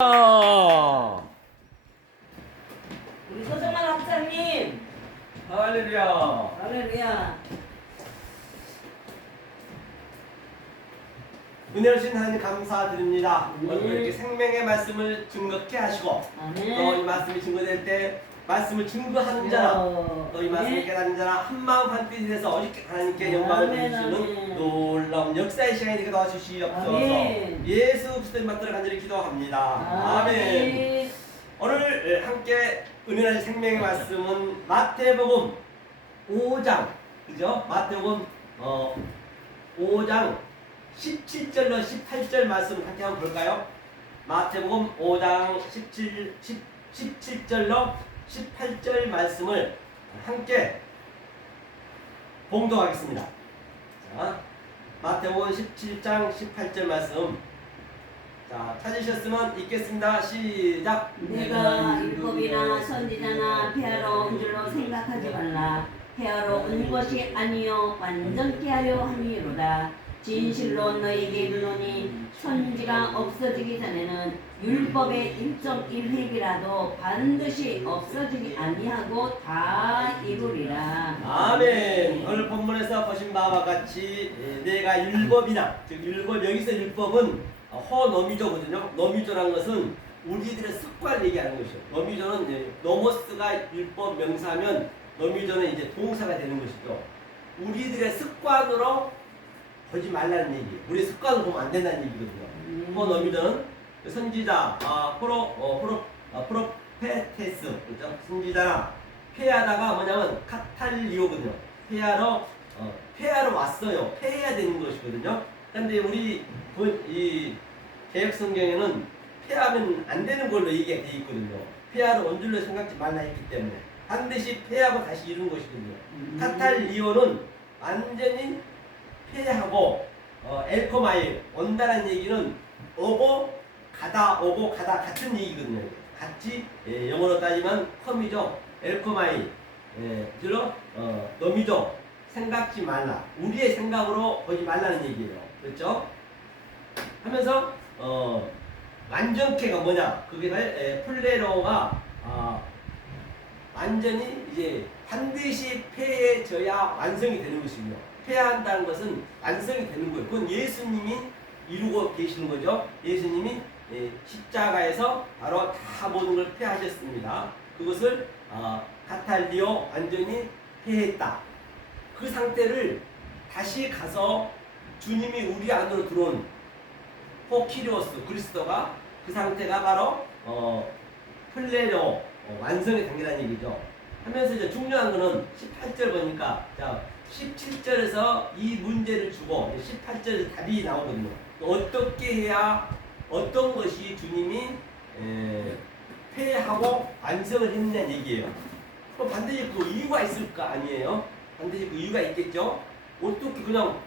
우리 서정만 학장님, 할렐루야. 할렐루야. 은혜 주신 하나님 감사드립니다. 오늘 이렇게 생명의 말씀을 증거케 하시고 또 이 아멘. 말씀이 증거될 때 말씀을 증거하는 자라 또 이 말씀을 깨닫는 자라 한마음 한뜻이 돼서 오직 하나님께 영광을 아멘, 드리시는 아멘. 놀라운 역사의 시간이 되게 도와주시옵소서. 아멘. 예수 그리스도의 맛들어 간절히 기도합니다. 아멘. 오늘 함께 은혜의 생명의 말씀은 마태복음 5장, 그죠? 마태복음 5장 17절로 18절 말씀 함께 한번 볼까요? 마태복음 5장 17절로 18절 말씀을 함께 봉독하겠습니다. 자, 마태복음 17장 18절 말씀. 자, 찾으셨으면 읽겠습니다. 시작. 내가 율법이나 선지자나 폐하러 온 줄로 생각하지 말라. 폐하러 온 것이 아니요 완전케 하려 함이로다. 진실로 너희에게 이르노니 선지가 없어지기 전에는 율법의 1.1획이라도 반드시 없어지기 아니하고 다 이루리라. 아멘. 오늘 본문에서 보신 바와 같이 내가 율법이나, 즉 율법, 여기서 율법은 허노미조거든요. 노미조라는 것은 우리들의 습관을 얘기하는 것이죠. 노미조는 노모스가 율법 명사면 노미조는 이제 동사가 되는 것이죠. 우리들의 습관으로 보지 말라는 얘기. 우리 습관을 보면 안 된다는 얘기거든요. 허노미조는 선지자, 프로페테스, 그렇죠? 선지자나 폐하다가 뭐냐면 카탈리오거든요. 폐하러 왔어요. 폐해야 되는 것이거든요. 근데 우리 이 개혁 성경에는 폐하면 안 되는 걸로 얘기가 돼 있거든요. 폐하러 온 줄로 생각지 말라 했기 때문에 반드시 폐하고 다시 이루는 것이거든요. 카탈리오는 완전히 폐하고 엘코마일 온다는 얘기는 오고 가다 같은 얘기거든요. 같이 영어로 따지면 컴이죠. 엘코마일 줄로 노미죠. 생각지 말라. 우리의 생각으로 보지 말라는 얘기예요. 그렇죠? 하면서 완전케가 뭐냐? 그게 플레로가 완전히 이제 반드시 폐해져야 완성이 되는 것이며 폐해한다는 것은 완성이 되는 거예요. 그건 예수님이 이루고 계시는 거죠. 예수님이 십자가에서 바로 다 모든 걸 폐하셨습니다. 그것을 카탈리오 완전히 폐했다. 그 상태를 다시 가서 주님이 우리 안으로 들어온 호키리오스 그리스도가 그 상태가 바로 플레로 완성의 단계라는 얘기죠. 하면서 이제 중요한 거는 18절 보니까 자 17절에서 이 문제를 주고 18절 답이 나오거든요. 어떻게 해야 어떤 것이 주님이 폐하고 완성을 했느냐는 얘기예요. 그럼 반드시 그 이유가 있을 거 아니에요? 반드시 그 이유가 있겠죠? 어떻게 그냥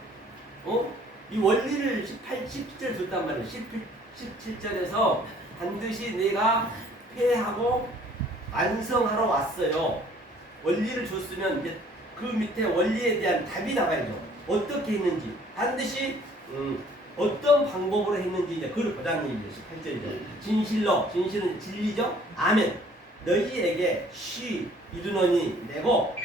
이 원리를 17절 줬단 말이에요. 17절에서 반드시 내가 폐하고 완성하러 왔어요. 원리를 줬으면 이제 그 밑에 원리에 대한 답이 나와야죠. 어떻게 했는지 반드시 어떤 방법으로 했는지 이제 그걸 보자는 얘기죠. 18절이죠. 진실은 진리죠. 아멘. 너희에게 이르노니 내고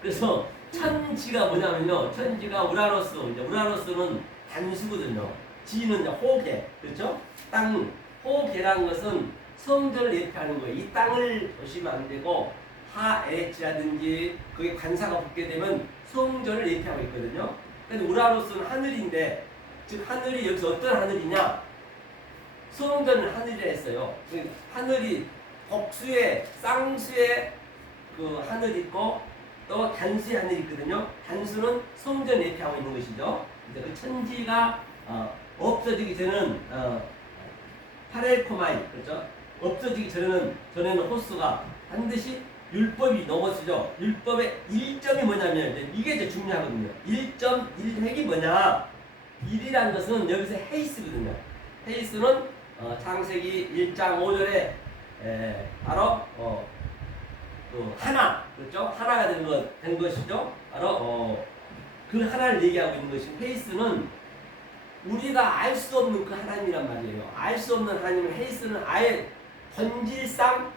그래서 천지가 뭐냐면요. 천지가 우라노스, 이제 우라노스는 단수거든요. 지는 이제 호계, 그렇죠? 땅, 호계라는 것은 성전을 예표하는 거예요. 이 땅을 보시면 안 되고 하에치라든지 그게 관사가 붙게 되면 성전을 예표하고 있거든요. 근데 우라노스는 하늘인데, 즉 하늘이 여기서 어떤 하늘이냐? 성전은 하늘이라 했어요. 하늘이 복수의 쌍수의 그 하늘 있고 또 단수의 하늘이 있거든요. 단수는 성전 예표하고 있는 것이죠. 이제 그 천지가 없어지기 전에는 파렐코마이, 그렇죠? 없어지기 전에는 호수가 반드시 율법이 넘어서죠. 율법의 1점이 뭐냐면 이게 이제 중요하거든요. 1.1획이 뭐냐? 1이라는 것은 여기서 헤이스거든요. 헤이스는 창세기 1장 5절에 바로 하나, 그렇죠? 하나가 된 것이죠. 바로 그 하나를 얘기하고 있는 것이 헤이스는 우리가 알 수 없는 그 하나님이란 말이에요. 알 수 없는 하나님을 헤이스는 아예 본질상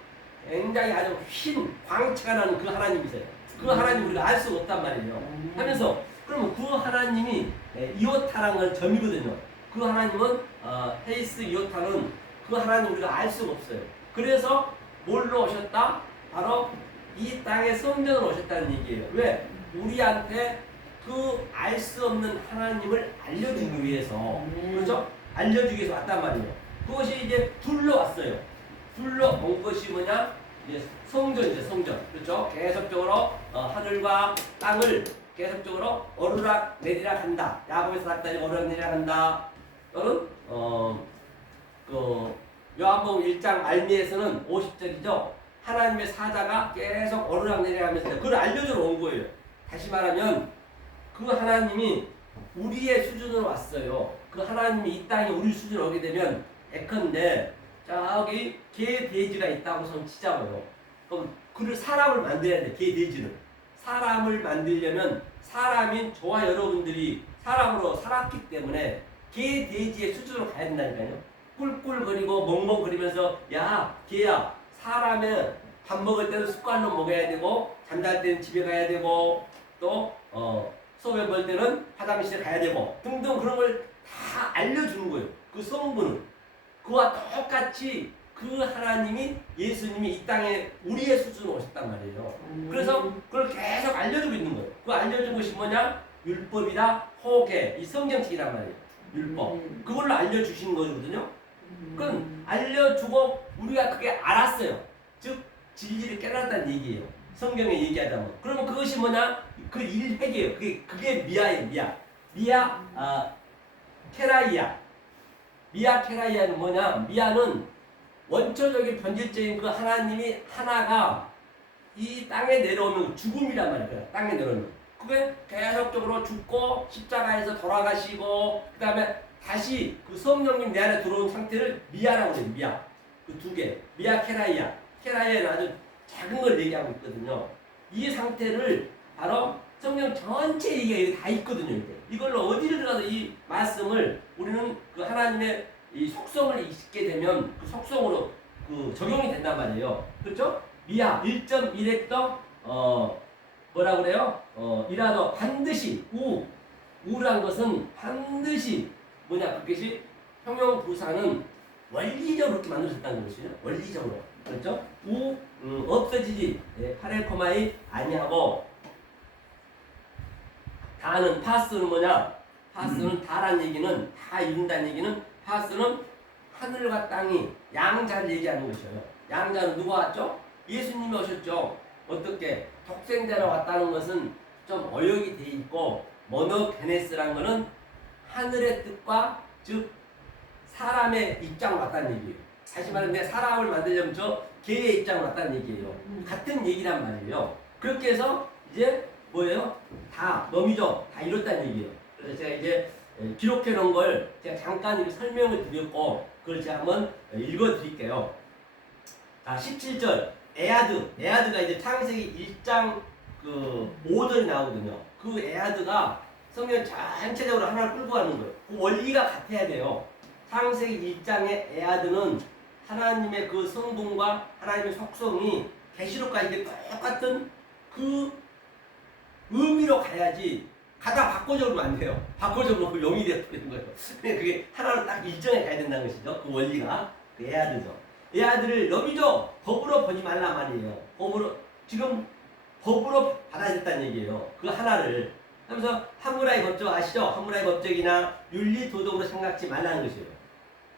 굉장히 아주 흰 광채가 나는 그 하나님이세요. 그 하나님 우리가 알 수가 없단 말이에요. 하면서 그러면 그 하나님이 이오타라는 건 점이거든요. 그 하나님은 헤이스 이오타는 그 하나님 우리가 알 수가 없어요. 그래서 뭘로 오셨다? 바로 이 땅에 성전으로 오셨다는 얘기예요. 왜? 우리한테 그 알 수 없는 하나님을 알려주기 위해서, 그렇죠? 알려주기 위해서 왔단 말이에요. 그것이 이제 둘러 왔어요. 둘러 온 것이 뭐냐? 이제 성전이죠, 성전. 그렇죠? 계속적으로 하늘과 땅을 계속적으로 오르락 내리락 한다. 야곱에서 났다니 오르락 내리락 한다. 또는 그 요한복음 1장 말미에서는 50절이죠. 하나님의 사자가 계속 오르락 내리락 하면서 그걸 알려주러 온 거예요. 다시 말하면 그 하나님이 우리의 수준으로 왔어요. 그 하나님이 이 땅에 우리 수준으로 오게 되면 예컨대 저기 개 돼지가 있다고 손 치자고요. 그럼 그를 사람을 만들어야 돼. 개 돼지를 사람을 만들려면 사람인 저와 여러분들이 사람으로 살았기 때문에 개 돼지의 수준으로 가야 된다니까요. 꿀꿀거리고 멍멍거리면서 야 개야 사람의 밥 먹을 때는 숟갈로 먹어야 되고 잠잘 때는 집에 가야 되고 또 소변 볼 때는 화장실에 가야 되고 등등 그런 걸 다 알려주는 거예요. 그 성분을. 그와 똑같이 그 하나님이 예수님이 이 땅에 우리의 수준으로 오셨단 말이에요. 그래서 그걸 계속 알려주고 있는 거예요. 그 알려준 것이 뭐냐? 율법이다, 호계, 이 성경책이란 말이에요. 율법. 그걸로 알려주신 거거든요. 그건 알려주고 우리가 그게 알았어요. 즉 진리를 깨달았다는 얘기예요. 성경에 얘기하자면. 그러면 그것이 뭐냐? 그 일획이에요. 그게 미아예요. 미아, 케라이아. 미아 케라이아는 뭐냐? 미아는 원초적인 본질적인 그 하나님이 하나가 이 땅에 내려오면 죽음이란 말이에요. 땅에 내려오면. 그게 계속적으로 죽고 십자가에서 돌아가시고 그 다음에 다시 그 성령님 내 안에 들어온 상태를 미아라고 해요. 미아. 그 두 개. 미아 케라이아. 케라이아는 아주 작은 걸 얘기하고 있거든요. 이 상태를 바로 성경 전체 얘기가 다 있거든요. 이걸로 어디를 들어가서 이 말씀을 우리는 그 하나님의 이 속성을 잊게 되면 그 속성으로 그 적용이 된단 말이에요. 그렇죠? 미아 1.1획도 뭐라 그래요? 이라도 반드시 우란 것은 반드시 뭐냐? 그것이 형용부사는 원리적으로 그렇게 만들어졌다는 것이죠. 원리적으로. 그렇죠? 없어지지. 8엘, 아니하고 다는 파스는 뭐냐? 파스는 다란 얘기는 다 이룬다는 얘기는 파스는 하늘과 땅이 양자를 얘기하는 것이에요. 양자는 누가 왔죠? 예수님이 오셨죠. 어떻게 독생자로 왔다는 것은 좀 어역이 돼 있고 모노게네스라는 것은 하늘의 뜻과 즉 사람의 입장으로 왔다는 얘기예요. 다시 말하면 내가 사람을 만들려면 저 개의 입장으로 왔다는 얘기예요. 같은 얘기란 말이에요. 그렇게 해서 이제 뭐예요? 다 너미죠. 다 이뤘다는 얘기예요. 그래서 제가 이제 기록해 놓은 걸 제가 잠깐 이렇게 설명을 드렸고 그걸 제가 한번 읽어 드릴게요. 자, 17절 에아드가 이제 창세기 1장 그 5절이 나오거든요. 그 에아드가 성경 전체적으로 하나를 끌고 가는 거예요. 그 원리가 같아야 돼요. 창세기 1장의 에아드는 하나님의 그 성분과 하나님의 속성이 계시록과 이게 똑같은 그 의미로 가야지 가다 바꿔적으면 안 돼요. 바꿔적으면 그 영이 되어버리는 거예요. 그게 하나로 딱 일정에 가야 된다는 것이죠. 그 원리가 그 에아드죠. 에아드를 여기죠. 법으로 보지 말란 말이에요. 지금 법으로 받아야 됐다는 얘기예요. 그 하나를. 그래서 하무라이 법적 아시죠? 하무라이 법적이나 윤리 도덕으로 생각지 말라는 것이에요.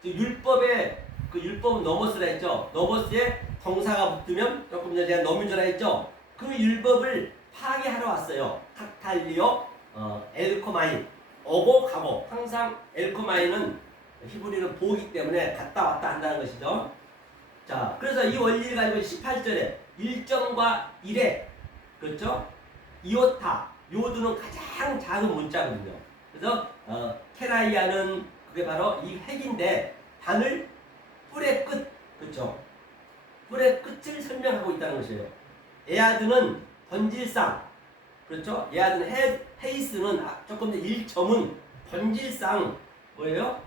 율법에 그 율법은 너머스라 했죠. 너머스에 동사가 붙으면 조금 전에 제가 너무주라 했죠. 그 율법을 파괴하러 왔어요. 카탈리오, 엘코마이, 오고 가고. 항상 엘코마이는 히브리는 보기 때문에 갔다 왔다 한다는 것이죠. 자, 그래서 이 원리를 가지고 18절에 1점과 1에 그렇죠? 이오타, 요드는 가장 작은 문자거든요. 그래서 케라이아는 그게 바로 이 획인데 바늘 뿔의 끝, 그렇죠? 뿔의 끝을 설명하고 있다는 것이에요. 에아드는 본질상, 그렇죠? 에아드는 헤이스는 조금 더 1점은 본질상 뭐예요?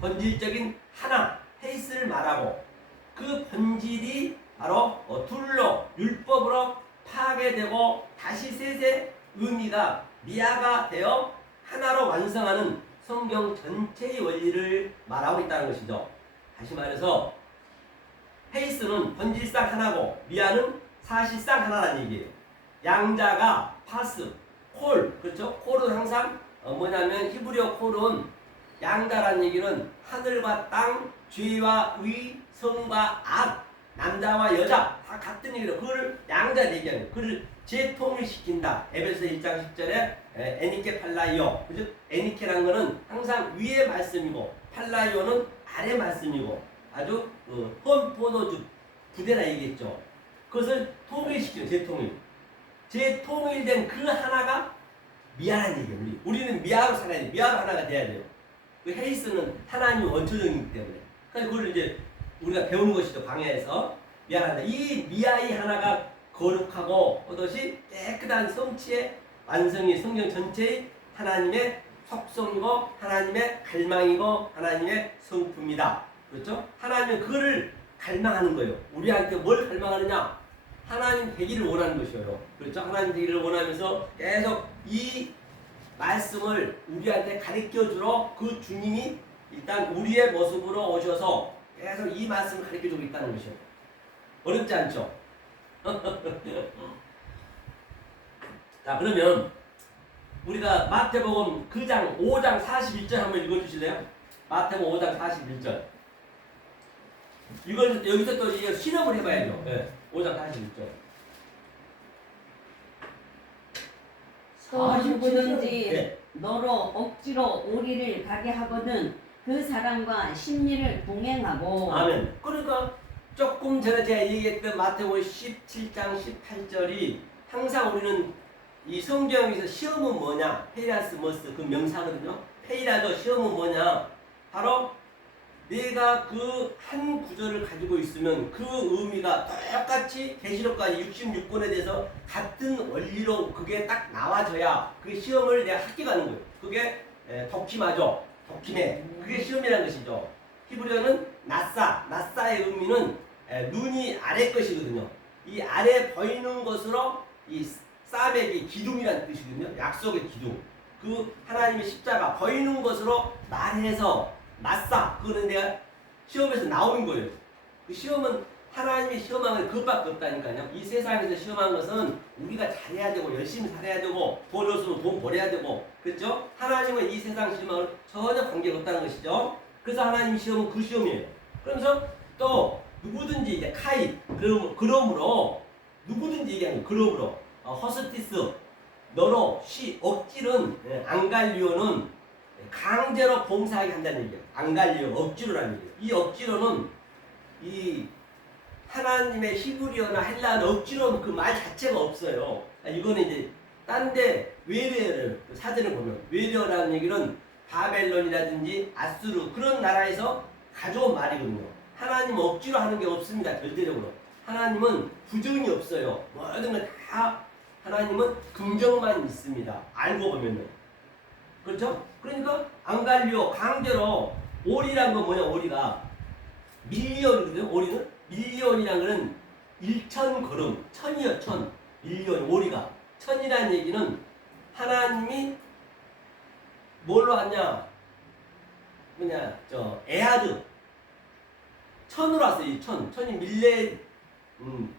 본질적인 하나, 헤이스를 말하고 그 본질이 바로 둘로 율법으로 파괴되고 다시 셋의 의미가 미아가 되어 하나로 완성하는 성경 전체의 원리를 말하고 있다는 것이죠. 다시 말해서 헤이스는 본질상 하나고 미아는 사실상 하나라는 얘기예요. 양자가 파스, 콜, 그렇죠? 콜은 항상 뭐냐면 히브리어 콜은 양자라는 얘기는 하늘과 땅, 죄와 의, 성과 악, 남자와 여자 다 같은 얘기로 그걸 양자를 얘기하는 거예요. 그걸 재통일시킨다. 에베소 1장 10절에 에니케 팔라이오. 그죠? 에니케라는 거는 항상 위의 말씀이고 팔라이오는 아래 말씀이고 아주 뻔포도주 부대라 얘기했죠. 그것을 통일시키는 재통일. 재통일된 그 하나가 미아라는 얘기예요. 우리는 미아로 살아야 돼요. 미아로 하나가 돼야 돼요. 그 헤이스는 하나님의 원초적이기 때문에. 그래서 그걸 이제 우리가 배우는 것이죠. 광야에서. 미아한다. 이 미아의 하나가 거룩하고 그것이 깨끗한 성취의 완성이 성경 전체의 하나님의 속성이고 하나님의 갈망이고 하나님의 성품이다. 그렇죠? 하나님은 그거를 갈망하는 거예요. 우리한테 뭘 갈망하느냐? 하나님 되기를 원하는 것이에요. 그렇죠? 하나님 되기를 원하면서 계속 이 말씀을 우리한테 가르쳐 주러 그 주님이 일단 우리의 모습으로 오셔서 계속 이 말씀을 가르쳐 주고 있다는 것이에요. 어렵지 않죠? 자, 그러면 우리가 마태복음 9장 5장 41절 한번 읽어주실래요? 마태복음 5장 41절. 이걸 여기서 또 이제 실험을 해봐야죠. 네, 5장 41절. 또 누구든지 네. 너로 억지로 우리를 가게 하거든 그 사람과 심리를 동행하고. 아멘. 그러니까 조금 전에 제가 얘기했던 마태복음 17장 18절이 항상 우리는 이 성경에서 시험은 뭐냐? 페이라스 머스 그 명사거든요. 페이라도 시험은 뭐냐? 바로 내가 그 한 구절을 가지고 있으면 그 의미가 똑같이 계시록과 66권에 대해서 같은 원리로 그게 딱 나와져야 그 시험을 내가 합격하는 거예요. 그게 독kim하죠. 독kim해. 그게 시험이라는 것이죠. 히브리어는 나사의 의미는 눈이 아래 것이거든요. 이 아래 보이는 것으로 이 사백이 기둥이라는 뜻이거든요. 약속의 기둥. 그 하나님의 십자가 보이는 것으로 말해서 나사. 그거는 내가 시험에서 나오는 거예요. 그 시험은 하나님이 시험하는 그것밖에 없다니까요. 이 세상에서 시험한 것은 우리가 잘해야 되고 열심히 살아야 되고 돈 없으면 돈 벌어야 되고 그렇죠? 하나님은 이 세상 시험하고는 전혀 관계가 없다는 것이죠. 그래서 하나님 시험은 그 시험이에요. 그러면서 또 누구든지 이제 카이 그러므로 누구든지 얘기하는 그러므로 허스티스 너로 억지는 앙갈리오는 강제로 봉사하게 한다는 얘기예요. 앙갈리오 억지로라는 얘기예요. 이 억지로는 이 하나님의 히브리어나 헬라어 억지로는 그 말 자체가 없어요. 이거는 이제 딴데 외래어를 사전을 보면 외래어라는 얘기는 바벨론이라든지 아수르 그런 나라에서 가져온 말이거든요. 하나님은 억지로 하는 게 없습니다. 절대적으로. 하나님은 부정이 없어요. 모든 걸 다 하나님은 긍정만 있습니다. 알고 보면은. 그렇죠? 그러니까 앙갈리오 강제로 오리란 건 뭐냐? 오리가 밀리언이거든요. 오리는 밀리언이란 거는 1천 걸음, 천이요 천. 밀리언 오리가 천이라는 얘기는 하나님이 뭘로 왔냐? 뭐냐? 에아드 천으로 왔어요. 이 천이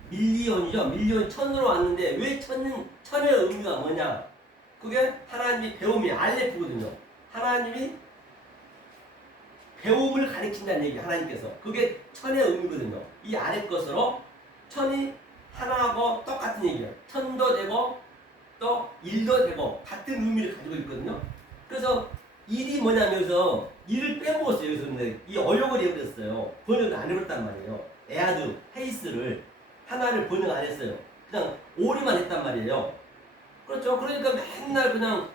밀리언이죠. 밀리언 천으로 왔는데 왜 천의 의미가 뭐냐? 그게 하나님이 배움이 알레프거든요. 하나님이 배움을 가르친다는 얘기 하나님께서. 그게 천의 의미거든요. 이 아래 것으로 천이 하나하고 똑같은 얘기예요. 천도 되고 또 일도 되고 같은 의미를 가지고 있거든요. 그래서 일이 뭐냐면서 일을 빼먹었어요. 여기서 근데 이 어용을 해버렸어요. 번역을 안 해버렸단 말이에요. 에아드, 헤이스를 하나를 번역 안 했어요. 그냥 오리만 했단 말이에요. 그렇죠. 그러니까 맨날 그냥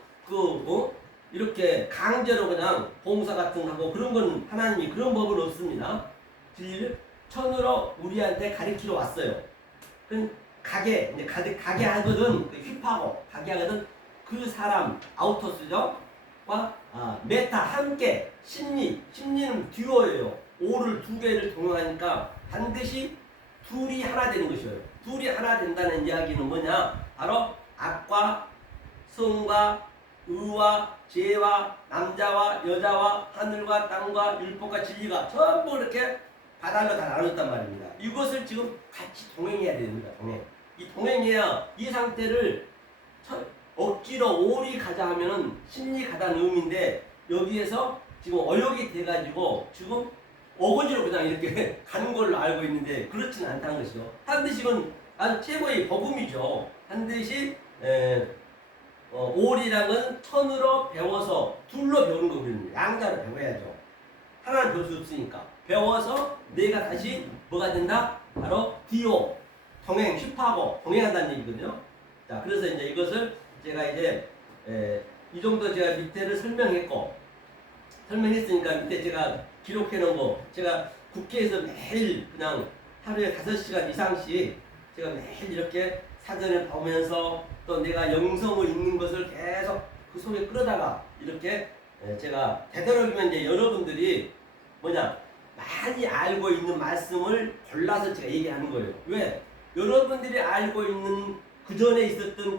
이렇게 강제로 그냥 봉사 같은 거 하고 그런 건 하나님이 그런 법은 없습니다. 진리를 천으로 우리한테 가르치러 왔어요. 그럼 가게 하거든 휘파고 가게 하거든 그 사람 아우토스죠. 와 메타 함께 심리는 듀오예요. 오를 두 개를 동용하니까 반드시 둘이 하나 되는 것이에요. 둘이 하나 된다는 이야기는 뭐냐? 바로 악과 성과 의와 죄와 남자와 여자와 하늘과 땅과 율법과 진리가 전부 이렇게 바달로 다 나눴단 말입니다. 이것을 지금 같이 동행해야 됩니다. 이 동행해야 이 상태를 억지로 오리 가자 하면은 심리 가다는 의미인데 여기에서 지금 어역이 돼가지고 지금 어거지로 그냥 이렇게 가는 걸로 알고 있는데 그렇지는 않다는 것이죠. 반드시 이건 아주 최고의 복음이죠. 반드시 오리랑은 천으로 배워서 둘로 배우는 거거든요. 양자로 배워야죠. 하나는 배울 수 없으니까 배워서 내가 다시 뭐가 된다? 바로 디오 동행 힙하고 동행한다는 얘기거든요. 자, 그래서 이제 이것을 제가 이제 이 정도 제가 밑에를 설명했으니까 밑에 제가 기록해 놓은 거 제가 국회에서 매일 그냥 하루에 5시간 이상씩 제가 매일 이렇게 사전을 보면서 또 내가 영성을 읽는 것을 계속 그 속에 끌어다가 이렇게 제가 되도록이면 이제 여러분들이 뭐냐 많이 알고 있는 말씀을 골라서 제가 얘기하는 거예요. 왜? 여러분들이 알고 있는 그 전에 있었던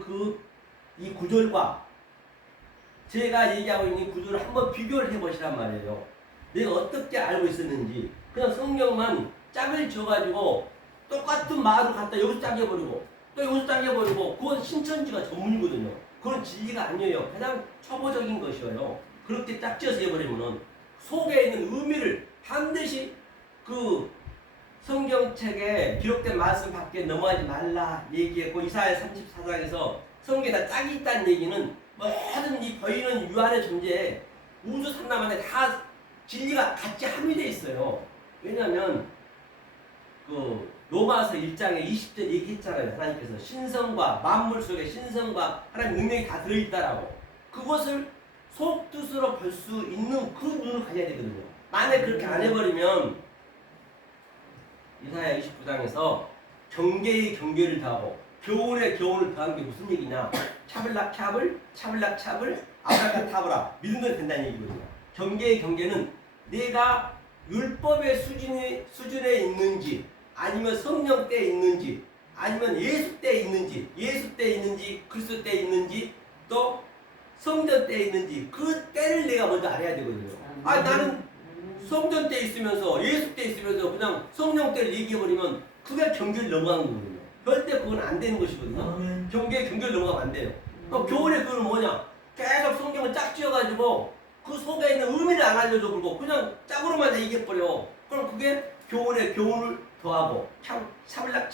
이 구절과 제가 얘기하고 있는 구절을 한번 비교를 해보시란 말이에요. 내가 어떻게 알고 있었는지. 그냥 성경만 짝을 지어가지고 똑같은 말을 갖다 여기서 짝 해버리고 또 여기서 짝 해버리고 그건 신천지가 전문이거든요. 그건 진리가 아니에요. 가장 초보적인 것이에요. 그렇게 짝지어서 해버리면은 속에 있는 의미를 반드시 그 성경책에 기록된 말씀 밖에 넘어가지 말라 얘기했고 이사야 34장에서 성경에 다 짝이 있다는 얘기는 모든 이 보이는 유한의 존재에 우주 산람 안에 다 진리가 같이 함유되어 있어요. 왜냐하면 그 로마서 1장에 20절 얘기했잖아요. 하나님께서 신성과 만물 속에 신성과 하나님 능력이 다 들어있다라고. 그것을 속뜻으로 볼 수 있는 그 눈을 가져야 되거든요. 만약 그렇게 안 해버리면 이사야 29장에서 경계의 경계를 더하고 교훈의 교훈을 더한 게 무슨 얘기냐? 차블락 차블 아브라카타브라 믿으면 된다는 얘기거든요. 경계의 경계는 내가 율법의 수준에 있는지 아니면 성령 때에 있는지 아니면 예수 때에 있는지 그리스도 때에 있는지 또 성전 때에 있는지 그 때를 내가 먼저 알아야 되거든요. 나는 성전 때 있으면서 예수 때 있으면서 그냥 성령 때를 얘기해버리면 그게 경계를 넘어가는 거거든요. 절대 그건 안 되는 것이거든요. 경계를 넘어가면 안 돼요. 그럼 교훈의 그건 뭐냐? 계속 성경을 짝 지어가지고 그 속에 있는 의미를 안 알려줘 버리고 그냥 짝으로만 얘기해버려. 그럼 그게 교훈의 교훈을 더하고 차블락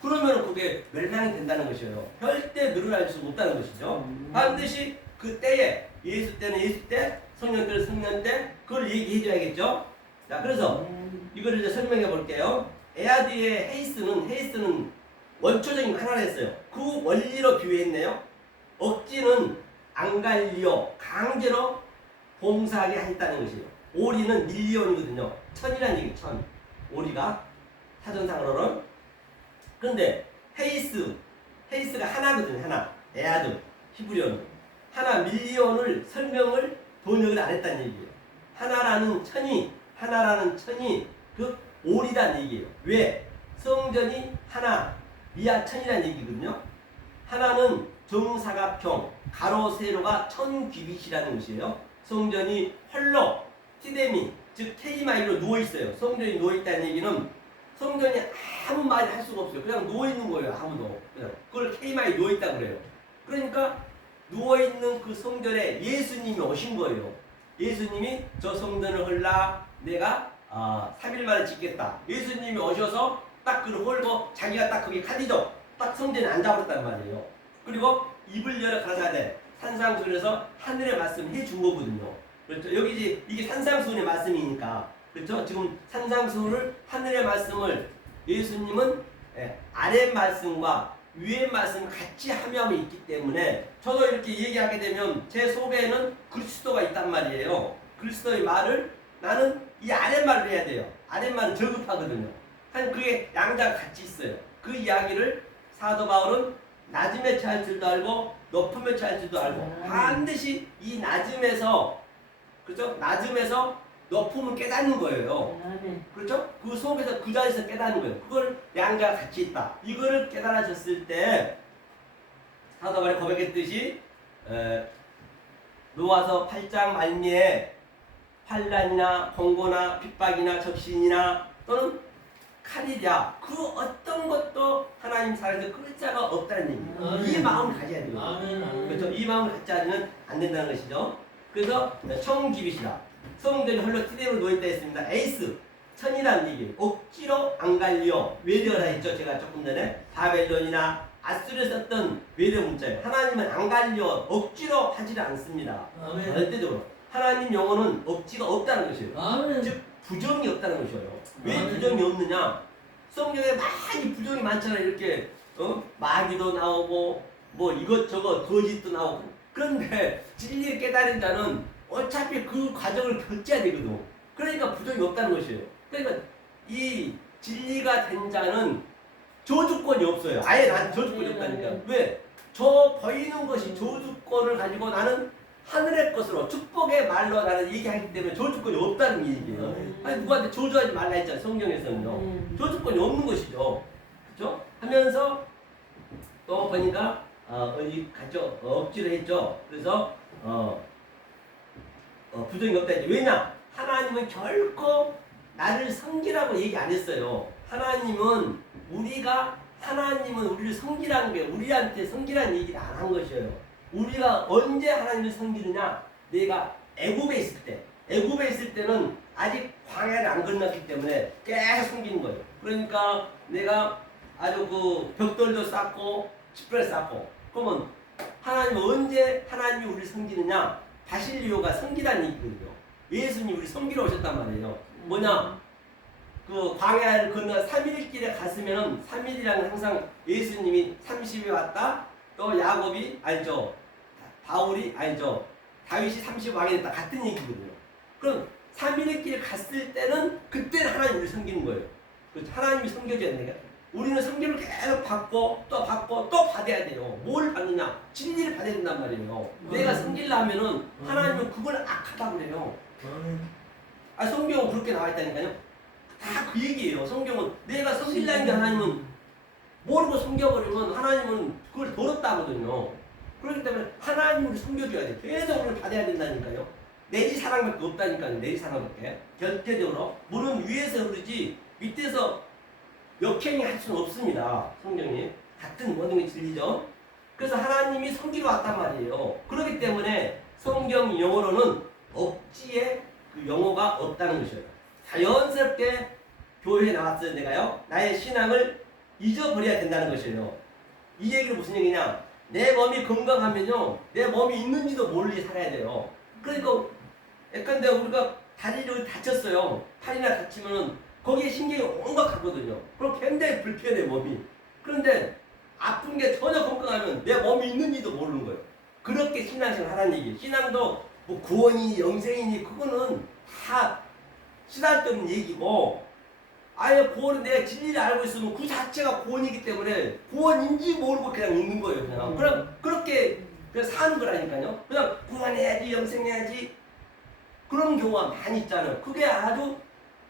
그러면 그게 멸망이 된다는 것이에요. 절대 늘어날 수 없다는 것이죠. 반드시 그 때에 예수 때는 예수 때, 성령 때는 성령 때 그걸 얘기해 줘야겠죠. 자, 그래서 이거를 이제 설명해 볼게요. 에아드의 헤이스는 원초적인 하나를 했어요. 그 원리로 비유했네요. 억지는 앙갈리오 강제로 봉사하게 했다는 것이에요. 오리는 밀리온이거든요. 천이라는 얘기 천. 오리가 사전상으로는. 그런데 헤이스가 하나거든요. 하나. 에아드 히브리어는 하나 밀리온을 설명을 번역을 안 했다는 얘기예요. 하나라는 천이 그 오리라는 얘기예요. 왜? 성전이 하나 미아천이라는 얘기거든요. 하나는 정사각형 가로 세로가 천 규빗이라는 것이에요. 성전이 홀로 티데미 즉 케이마이로 누워 있어요. 성전이 누워 있다는 얘기는 성전이 아무 말이 할 수가 없어요. 그냥 누워 있는 거예요. 아무도 그냥 그걸 케이마이 누워 있다 그래요. 그러니까 누워 있는 그 성전에 예수님이 오신 거예요. 예수님이 저 성전을 헐라 내가 3일 만에 짓겠다. 예수님이 오셔서 딱 그걸 헐고 자기가 딱 거기 카디죠. 딱 성전에 앉아버렸단 말이에요. 그리고 입을 열어 가라사대 산상수훈에서 하늘의 말씀 해준 거거든요. 그렇죠? 여기 이게 산상수훈의 말씀이니까 그렇죠? 지금 산상수훈을 하늘의 말씀을 예수님은 아래 말씀과 위의 말씀 같이 함유하고 있기 때문에 저도 이렇게 얘기하게 되면 제 속에는 그리스도가 있단 말이에요. 그리스도의 말을 나는 이 아랫말을 해야 돼요. 아랫말은 저급하거든요. 한 그게 양자가 같이 있어요. 그 이야기를 사도 바울은 낮음에 처할 줄도 알고 높음에 처할 줄도 알고 반드시 이 낮음에서 그죠? 낮음에서 높음을 깨닫는 거예요. 아멘. 그렇죠? 그 속에서 그 자리에서 깨닫는 거예요. 그걸 양자가 같이 있다. 이거를 깨달아졌을 때 사도 바울이 고백했듯이 로마서 8장 말미에 환난이나 공고나 핍박이나 적신이나 또는 칼이랴 그 어떤 것도 하나님 살아서 끌 자가 없다는 얘기예요. 이 마음을 가져야 돼요. 그렇죠? 이 마음을 갖지 않으면 안 된다는 것이죠. 그래서 청집이시라 성경이 홀로 티대로 놓여있다 했습니다. 에이스 천이라는 얘기예요. 억지로 안 갈려 외려라 했죠. 제가 조금 전에 바벨론이나 아수르에 썼던 외려 문자예요. 하나님은 안 갈려 억지로 하지를 않습니다. 절대적으로 하나님 영혼은 억지가 없다는 것이에요. 즉 부정이 없다는 것이에요. 왜 부정이 없느냐? 성경에 많이 부정이 많잖아요. 이렇게 마귀도 나오고 뭐 이것저것 거짓도 나오고 그런데 진리를 깨달은 자는 어차피 그 과정을 겪어야 되거든. 그러니까 부정이 없다는 것이에요. 그러니까 이 진리가 된 자는 저주권이 없어요. 아예 난 저주권이 없다니까. 왜? 저 보이는 것이 저주권을 가지고 나는 하늘의 것으로 축복의 말로 나는 얘기하기 때문에 저주권이 없다는 얘기예요. 아니 누구한테 저주하지 말라 했잖아요. 성경에서는요. 저주권이 없는 것이죠. 그렇죠? 하면서 또 보니까 어디 갔죠? 억지로 했죠. 그래서 부정이 없다 했죠. 왜냐? 하나님은 결코 나를 섬기라고 얘기 안 했어요. 하나님은 우리를 섬기라는 게 우리한테 섬기라는 얘기를 안 한 것이에요. 우리가 언제 하나님을 섬기느냐? 내가 애굽에 있을 때는 아직 광야를 안 건넜기 때문에 계속 섬기는 거예요. 그러니까 내가 아주 그 벽돌도 쌓고 지푸라기 쌓고 그러면 하나님은 언제 하나님이 우리를 섬기느냐? 바실리오가 섬기라는 얘기거든요. 예수님이 우리 섬기러 오셨단 말이에요. 뭐냐? 그 광야를 건너 3일 길에 갔으면은 3일이라는 항상 예수님이 30일 왔다. 또 야곱이 알죠. 바울이 알죠. 다윗이 30왕이 됐다. 같은 얘기거든요. 그럼 3일의 길에 갔을 때는 그때는 하나님을 섬기는 거예요. 그렇죠? 하나님이 섬겨줘야 되니까. 우리는 섬김을 계속 받고 또 받아야 돼요. 뭘 받느냐? 진리를 받아야 된단 말이에요. 내가 섬기려면은 하나님은 그걸 악하다고 그래요. 성경은 그렇게 나와 있다니까요. 다 그 얘기예요. 성경은 내가 섬기려는 게 하나님은 모르고 섬겨버리면 하나님은 그걸 더럽다 하거든요. 그렇기 때문에 하나님을 섬겨줘야 돼. 계속 우리를 받아야 된다니까요. 내지 사랑밖에 없다니까요. 내지 사랑밖에. 결대적으로. 물은 위에서 흐르지 밑에서 역행이 할 수는 없습니다. 성경이. 같은 모든 게 진리죠. 그래서 하나님이 섬기러 왔단 말이에요. 그렇기 때문에 성경 영어로는 억지의 그 영어가 없다는 것이에요. 자연스럽게 교회에 나왔을 내가요. 나의 신앙을 잊어버려야 된다는 것이에요. 이 얘기는 무슨 얘기냐? 내 몸이 건강하면요. 내 몸이 있는지도 모르게 살아야 돼요. 그러니까 약간 내가 우리가 다리를 다쳤어요. 팔이나 다치면은 거기에 신경이 온갖 가거든요. 그럼 굉장히 불편해 몸이. 그런데 아픈 게 전혀 건강하면 내 몸이 있는지도 모르는 거예요. 그렇게 신앙생활 하라는 얘기예요. 신앙도 뭐 구원이니 영생이니 그거는 다 쓰잘데없는 얘기고 아예 구원은 내가 진리를 알고 있으면 그 자체가 구원이기 때문에 구원인지 모르고 그냥 있는 거예요. 그냥 그럼 그렇게 그냥 사는 거라니까요. 그냥 구원해야지 영생해야지 그런 경우가 많이 있잖아요. 그게 아주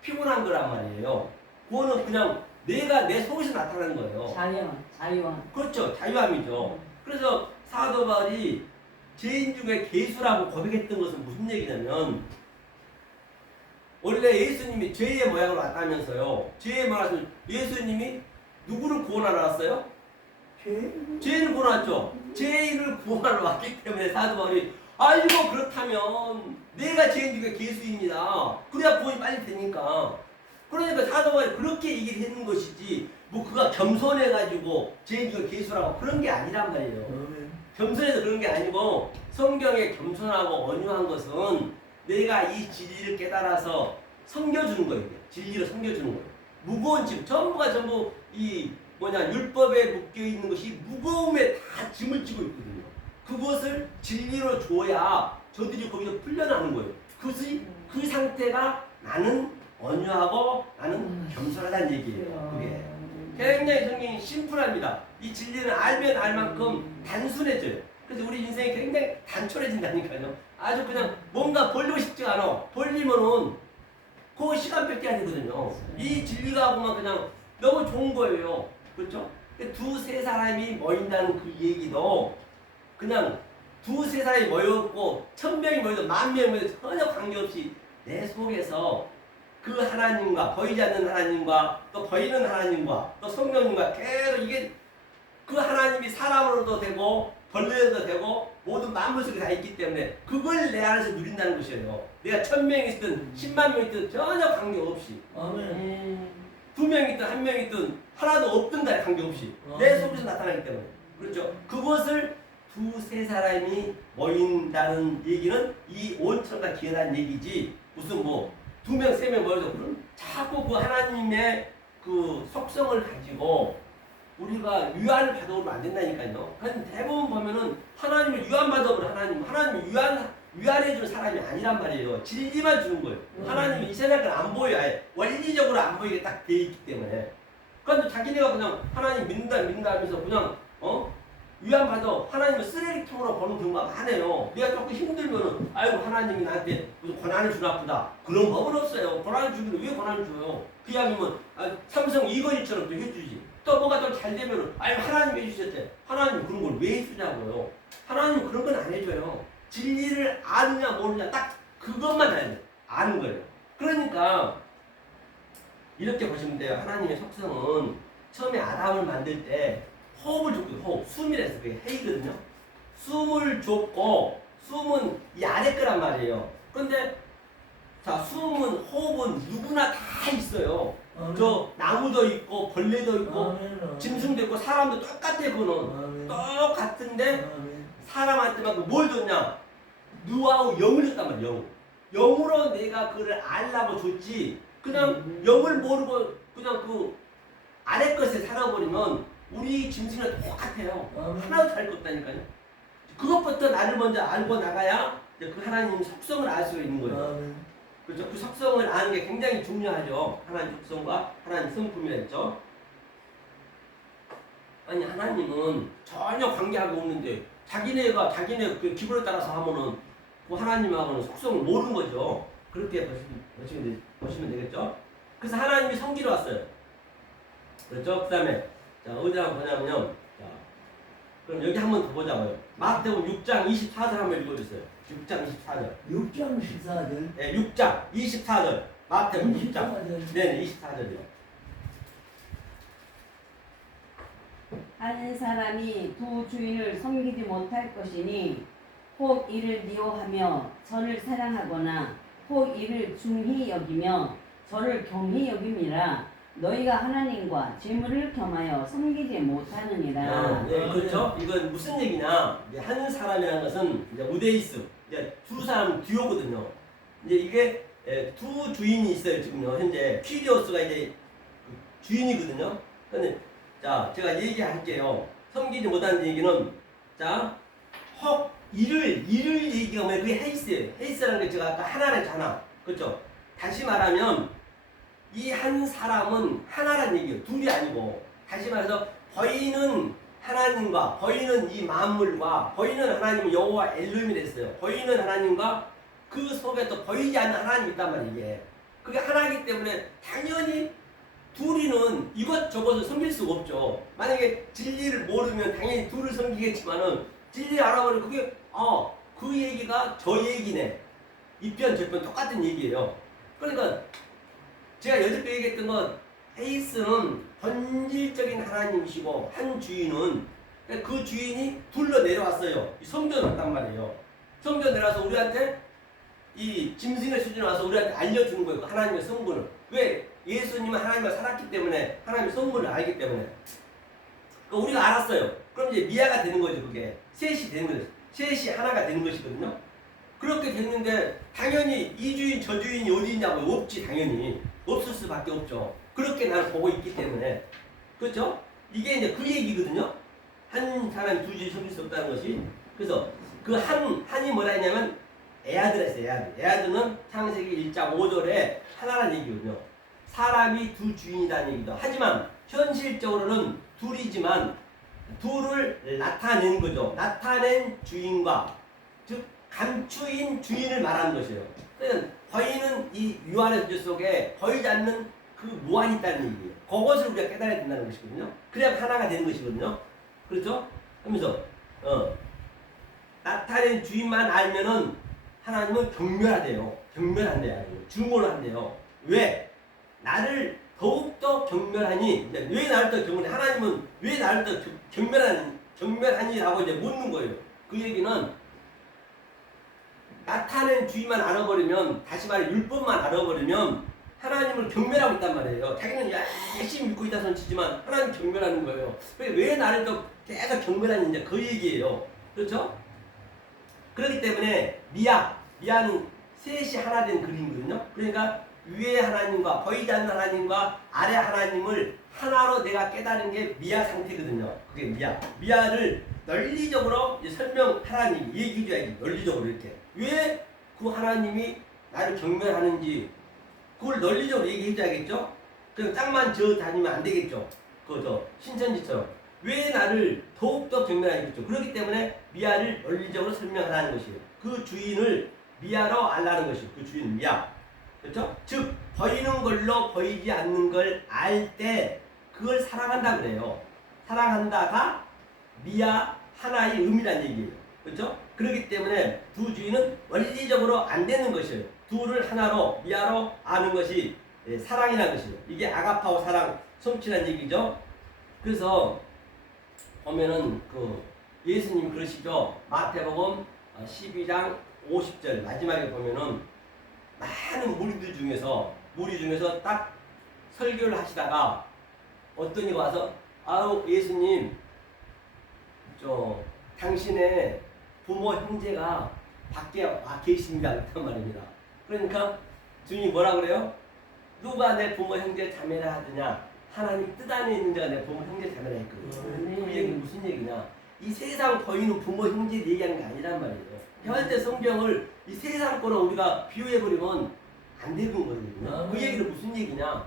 피곤한 거란 말이에요. 구원은 그냥 내가 내 속에서 나타나는 거예요. 자유함. 그렇죠. 자유함이죠. 그래서 사도 바울이 죄인 중에 괴수라고 고백했던 것은 무슨 얘기냐면 원래 예수님이 죄의 모양으로 왔다면서요. 죄의 모양으로 예수님이 누구를 구원하러 왔어요? 죄인을 구원하러 왔죠. 죄인을 구원하러 왔기 때문에 사도 바울이 아이고 그렇다면 내가 죄인 중에 괴수입니다. 그래야 구원이 빨리 되니까. 그러니까 사도 바울이 그렇게 얘기를 했는 것이지 뭐 그가 겸손해가지고 죄인 중에 괴수라고 그런 게 아니란 말이에요. 겸손해서 그런 게 아니고 성경에 겸손하고 온유한 것은 내가 이 진리를 깨달아서 섬겨주는 거예요. 진리로 섬겨주는 거예요. 무거운 짐, 전부가 전부 이 율법에 묶여 있는 것이 무거움에 다 짐을 지고 있거든요. 그것을 진리로 줘야 저들이 거기서 풀려나는 거예요. 그것이 그 상태가 나는 온유하고 나는 겸손하다는 얘기예요. 그게 굉장히 성경이 심플합니다. 이 진리는 알면 알 만큼 단순해져요. 그래서 우리 인생이 굉장히 단촐해진다니까요. 아주 그냥 뭔가 벌리고 싶지 않아. 벌리면은 그 시간밖에 안 되거든요. 이 진리가 보면 그냥 너무 좋은 거예요. 그렇죠? 두세 사람이 모인다는 그 얘기도 그냥 두세 사람이 모였고 1000명이 모여도 10,000명이 모여도 전혀 관계없이 내 속에서 그 하나님과 보이지 않는 하나님과 또 보이는 하나님과 또 성령님과 계속 이게 그 하나님이 사람으로도 되고 벌레도 되고 모든 만물 속에 다 있기 때문에 그걸 내 안에서 누린다는 것이에요. 내가 1000명이 있든 10만 명이 있든 전혀 관계없이 아멘. 2명이 있든 1명이 있든 하나도 없든 간에 관계없이 내 속에서 나타나기 때문에 그렇죠. 그것을 두세 사람이 모인다는 얘기는 이 온천과 기회라는 얘기지 무슨 뭐 2명, 3명 모여서 그럼 자꾸 그 하나님의 그 속성을 가지고 우리가 유한을 받아오면 안 된다니까요. 대부분 보면은 하나님을 유한 받아오면 하나님을 유한해주는 사람이 아니란 말이에요. 진리만 주는 거예요. 하나님이 이 세상을 안 보여요. 아예 원리적으로 안 보이게 딱 돼 있기 때문에. 그런데 자기네가 그냥 하나님 믿는다 하면서 그냥 유한 받아 하나님을 쓰레기통으로 보는 경우가 많아요. 내가 조금 힘들면은 아이고 하나님이 나한테 무슨 권한을 주나 보다. 그런 법은 없어요. 권한을 주기는 왜 권한을 줘요? 그냥이면 삼성 이건희처럼 또 해주지. 또 뭐가 좀 잘 되면은 아이고 하나님 해주셨대. 하나님 그런 걸 왜 해주냐고요. 하나님 그런 건 안 해줘요. 진리를 아느냐 모르냐 딱 그것만 알아야 돼. 아는 거예요. 그러니까 이렇게 보시면 돼요. 하나님의 속성은 처음에 아담을 만들 때 호흡을 줬거든요. 호흡. 숨이라서 그게 해이거든요. 숨을 줬고 숨은 이 아래 거란 말이에요. 그런데 자 숨은 호흡은 누구나 다 있어요. 아멘. 저 나무도 있고 벌레도 있고 아멘. 짐승도 있고 사람도 똑같아요. 그거는 아멘. 똑같은데 아멘. 사람한테만 뭘 줬냐? 누하고 영을 줬단 말이야. 영으로 내가 그를 알라고 줬지. 그냥 영을 모르고 그냥 그 아래 것에 살아버리면 우리 짐승이랑 똑같아요. 하나도 다를 것 없다니까요. 그것부터 나를 먼저 알고 나가야 이제 그 하나님 속성을 알 수가 있는 거예요. 아멘. 그렇죠? 그 속성을 아는 게 굉장히 중요하죠. 하나님 속성과 하나님 성품이라 했죠. 아니 하나님은 전혀 관계하고 없는데 자기네 그 기분에 따라서 하면은 그 하나님하고는 속성을 모르는 거죠. 그렇게 보시면 되겠죠. 그래서 하나님이 성기로 왔어요. 그렇죠? 그 다음에 자 어디가 보냐면요. 자, 그럼 여기 한 번 더 보자고요. 마태복음 6장 24절 한번 읽어주세요. 6장 24절. 6장 14절. 네, 6장 24절. 마태복음 6장. 24절. 네, 24절이요. 한 사람이 두 주인을 섬기지 못할 것이니 혹 이를 미워하며 저를 사랑하거나 혹 이를 중히 여기며 저를 경히 여김이라 너희가 하나님과 재물을 겸하여 섬기지 못하느니라. 네, 그렇죠. 이건 무슨 얘기냐? 이제 한 사람이라는 것은 이제 우데이스, 이제 두 사람 듀오거든요. 이제 이게 두 주인이 있어요 지금요. 현재 퀴리오스가 이제 그 주인이거든요. 근데 자 제가 얘기할게요. 섬기지 못하는 얘기는 자 혹 이를 얘기하면 그게 헤이스예요. 헤이스라는 게 제가 아까 하나를 했잖아. 그렇죠? 다시 말하면 이 한 사람은 하나란 얘기예요. 둘이 아니고. 다시 말해서 보이는 하나님과 보이는 이 만물과 보이는 하나님은 여호와 엘룸이라 했어요. 보이는 하나님과 그 속에 또 보이지 않는 하나님이 있단 말이에요. 이게. 그게 하나이기 때문에 당연히 둘이는 이것저것을 섬길 수가 없죠. 만약에 진리를 모르면 당연히 둘을 섬기겠지만은 진리를 알아보면 그게 그 얘기가 저 얘기네. 이편 저편 똑같은 얘기예요. 그러니까 제가 여태껏 얘기했던 건 헤이스는 본질적인 하나님이시고 한 주인은 그 주인이 둘러 내려왔어요. 성전 왔단 말이에요. 성전 내려와서 우리한테 이 짐승의 수준에 와서 우리한테 알려주는 거예요. 하나님의 성분을. 왜? 예수님은 하나님과 살았기 때문에 하나님의 성분을 알기 때문에. 그러니까 우리가 알았어요. 그럼 이제 미아가 되는 거죠. 그게 셋이 되는 거죠. 셋이 하나가 되는 것이거든요. 그렇게 됐는데 당연히 이 주인 저 주인이 어디 있냐고 없지. 당연히 없을 수밖에 없죠. 그렇게 나는 보고 있기 때문에. 그렇죠? 이게 이제 그 얘기거든요. 한 사람이 두 주인 섬길 수 없다는 것이. 그래서 그 한이 뭐라 했냐면 에아드라 했어요. 에아드는 창세기 1장 5절에 하나라는 얘기거든요. 사람이 두 주인이라는 얘기도 하지만 현실적으로는 둘이지만 둘을 나타낸 거죠. 나타낸 주인과 즉 감추인 주인을 말하는 것이에요. 그러니까 거의는 이 유한의 문제 속에 보이지 않는 그 무한이 있다는 얘기예요. 그것을 우리가 깨달아야 된다는 것이거든요. 그래야 하나가 되는 것이거든요. 그렇죠? 하면서 나타낸 주인만 알면은 하나님은 경멸하대요. 경멸한대요. 증오를 한대요. 왜? 나를 더욱더 경멸하니, 왜 나를 더 경멸해? 하나님은 왜 나를 더 경멸하니라고 이제 묻는 거예요. 그 얘기는 나타낸 주인만 알아버리면, 다시 말해 율법만 알아버리면 하나님을 경멸하고 있단 말이에요. 자기는 열심히 믿고 있다 손치지만 하나님 경멸하는 거예요. 왜 나를 더 계속 경멸하니 이제 그 얘기예요. 그렇죠? 그렇기 때문에 미아는 셋이 하나 된 그림이거든요. 그러니까 위에 하나님과 보이지 않는 하나님과 아래 하나님을 하나로 내가 깨달은 게 미아 상태거든요. 그게 미아를 논리적으로 설명하라니 얘기해줘야지. 논리적으로 이렇게 왜 그 하나님이 나를 경멸하는지 그걸 논리적으로 얘기해줘야겠죠. 그럼 땅만 저 다니면 안 되겠죠. 그저 신천지처럼 왜 나를 더욱더 경멸하겠죠. 그렇기 때문에 미아를 논리적으로 설명하라는 것이에요. 그 주인을 미아로 알라는 것이에요. 그 주인 미아. 그렇죠? 즉 보이는 걸로 보이지 않는 걸 알 때 그걸 사랑한다 그래요. 사랑한다가 미아 하나의 의미란 얘기예요. 그렇죠? 그렇기 때문에 두 주인은 원리적으로 안 되는 것이에요. 둘을 하나로 미아로 아는 것이 사랑이라는 것이에요. 이게 아가파오 사랑 성취란 얘기죠. 그래서 보면은 그 예수님 그러시죠. 마태복음 12장 50절 마지막에 보면은 많은 무리 중에서 딱 설교를 하시다가 어떤 이가 와서 아우 예수님 당신의 부모 형제가 밖에 와 계십니다 그랬단 말입니다. 그러니까 주님이 뭐라 그래요? 누가 내 부모 형제 자매라 하더냐 하나님 뜻 안에 있는 자가 내 부모 형제 자매라 했거든요. 그 얘기는 무슨 얘기냐 이 세상 보이는 부모 형제를 얘기하는 게 아니란 말이에요. 절대 성경을 이 세상 거로 우리가 비유해버리면 안 되는 거거든요. 그 얘기는 무슨 얘기냐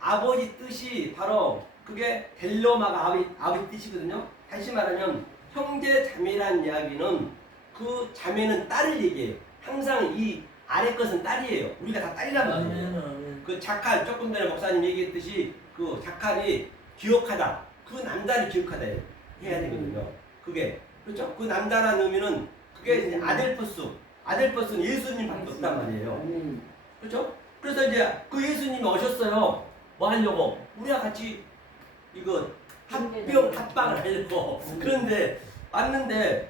아버지 뜻이 바로 그게 델로마가 아버지 뜻이거든요. 다시 말하면 형제 자매라는 이야기는 그 자매는 딸을 얘기해요. 항상 이 아래 것은 딸이에요. 우리가 다 딸이란 말이에요. 그 작한 조금 전에 목사님 얘기했듯이 그 작한이 기억하다. 그 남자를 기억하다 해야 되거든요. 그게 그렇죠? 그 남자라는 의미는 그게 이제 아델포스는 예수님밖에 없단 말이에요. 그렇죠? 그래서 이제 그 예수님이 오셨어요. 뭐 하려고? 우리가 같이 이거 합방을 하려고. 그런데 왔는데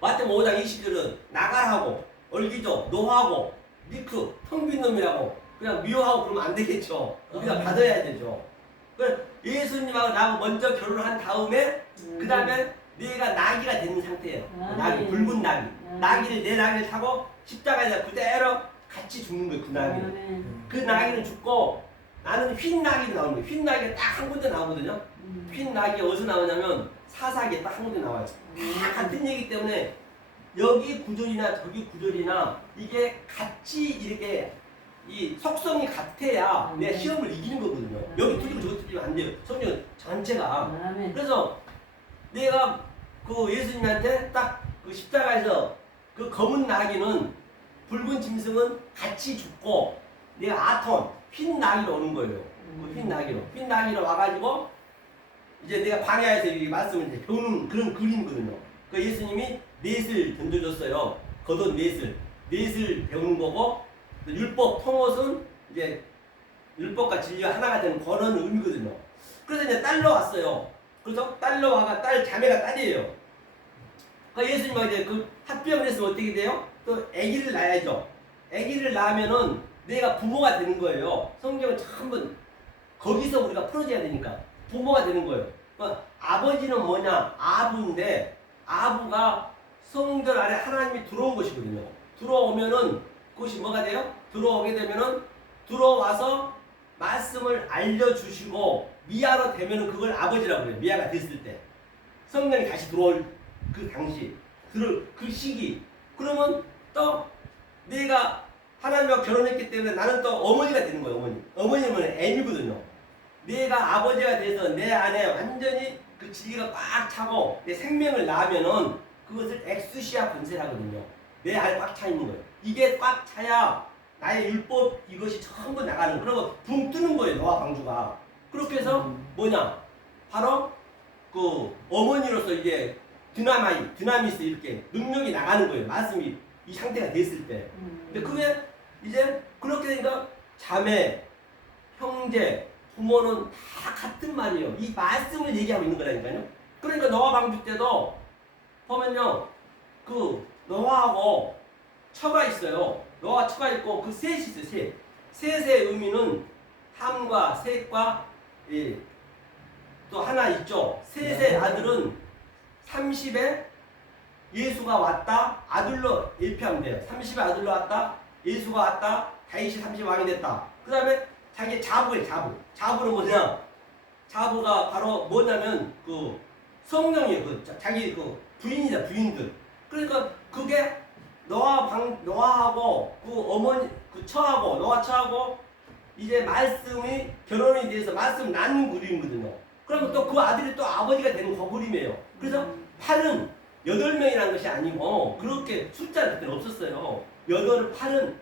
마태복음 5장 20절은 나가라고 얼기죠. 노하고 니크 텅 빈 놈이라고 그냥 미워하고 그러면 안 되겠죠. 우리가 받아야 되죠. 그 예수님하고 나하고 먼저 결혼한 다음에 그 다음에 네가 나귀가 되는 상태예요. 나귀, 붉은 나귀. 내 나귀를 타고 십자가에서 그대로 같이 죽는 거예요. 그 나귀는. 그 나귀는 죽고 나는 흰 나귀로 나오는 거예요. 흰 나귀가 딱 한 군데 나오거든요. 흰 나귀가 어디서 나오냐면 사사기에 딱 한 군데 나와요. 다 같은 얘기 때문에 여기 구절이나 저기 구절이나 이게 같이 이렇게 이 속성이 같아야 내 시험을 이기는 거거든요. 여기 틀리고 저기 틀리면 안 돼요. 성경 전체가. 그래서 내가 그 예수님한테 딱 그 십자가에서 그 검은 나귀는 붉은 짐승은 같이 죽고 내가 아톤 흰 나귀로 오는 거예요. 그 흰 나귀로 와가지고 이제 내가 광야에서 이 말씀을 이제 배우는 그런 그림이거든요. 그 예수님이 넷을 던져줬어요. 겉옷 넷을 배우는 거고 율법 통옷은 이제 율법과 진리가 하나가 되는 그런 의미거든요. 그래서 이제 딸로 왔어요. 그래서 딸로 와가 자매가 딸이에요. 그 예수님이 이제 그 합병을 했으면 어떻게 돼요? 또 아기를 낳아야죠. 아기를 낳으면은 내가 부모가 되는 거예요. 성경은 전부 거기서 우리가 풀어줘야 되니까 부모가 되는 거예요. 그러니까 아버지는 뭐냐? 아부인데 아부가 성전 안에 하나님이 들어온 것이거든요. 들어오면은 그것이 뭐가 돼요? 들어오게 되면은 들어와서 말씀을 알려주시고 미아로 되면은 그걸 아버지라고 그래요. 미아가 됐을 때 성령이 다시 들어올 그 당시 그 시기 그러면 또 내가 하나님과 결혼했기 때문에 나는 또 어머니가 되는 거예요. 어머니는 애미거든요. 내가 아버지가 돼서 내 안에 완전히 그 진리가 꽉 차고 내 생명을 낳으면은 그것을 엑수시아 권세라거든요. 내 안에 꽉 차 있는 거예요. 이게 꽉 차야 나의 율법 이것이 전부 나가는, 그리고 붕 뜨는 거예요. 노아 방주가. 그렇게 해서 뭐냐? 바로 그 어머니로서 이제 드나미스 이렇게 능력이 나가는 거예요. 말씀이 이 상태가 됐을 때. 근데 그게 이제 그렇게 되니까 자매, 형제, 부모는 다 같은 말이에요. 이 말씀을 얘기하고 있는 거라니까요. 그러니까 노아 방주 때도 보면요, 그 노아하고 처가 있어요. 노아 처가 있고 그 셋이 있어요. 셋. 셋의 의미는 함과 셋과 또 하나 있죠. 셋의 아들은 30에 예수가 왔다. 아들로 예표하면 돼요. 30에 아들로 왔다. 예수가 왔다. 다윗이 30 왕이 됐다. 그 다음에 자기 자부예요. 자부는 뭐냐? 자부가 바로 뭐냐면 그 성령이에요. 그 자기 그 부인이다. 부인들. 그러니까 그게 노아하고 그 어머니 그 처하고 노아 처하고 이제 말씀이 결혼이 돼서 말씀 낳는 그림이거든요. 그러면 또 그 아들이 또 아버지가 되는 그 그림이에요. 그래서 8은 8명이라는 것이 아니고 그렇게 숫자는 그때는 없었어요. 8은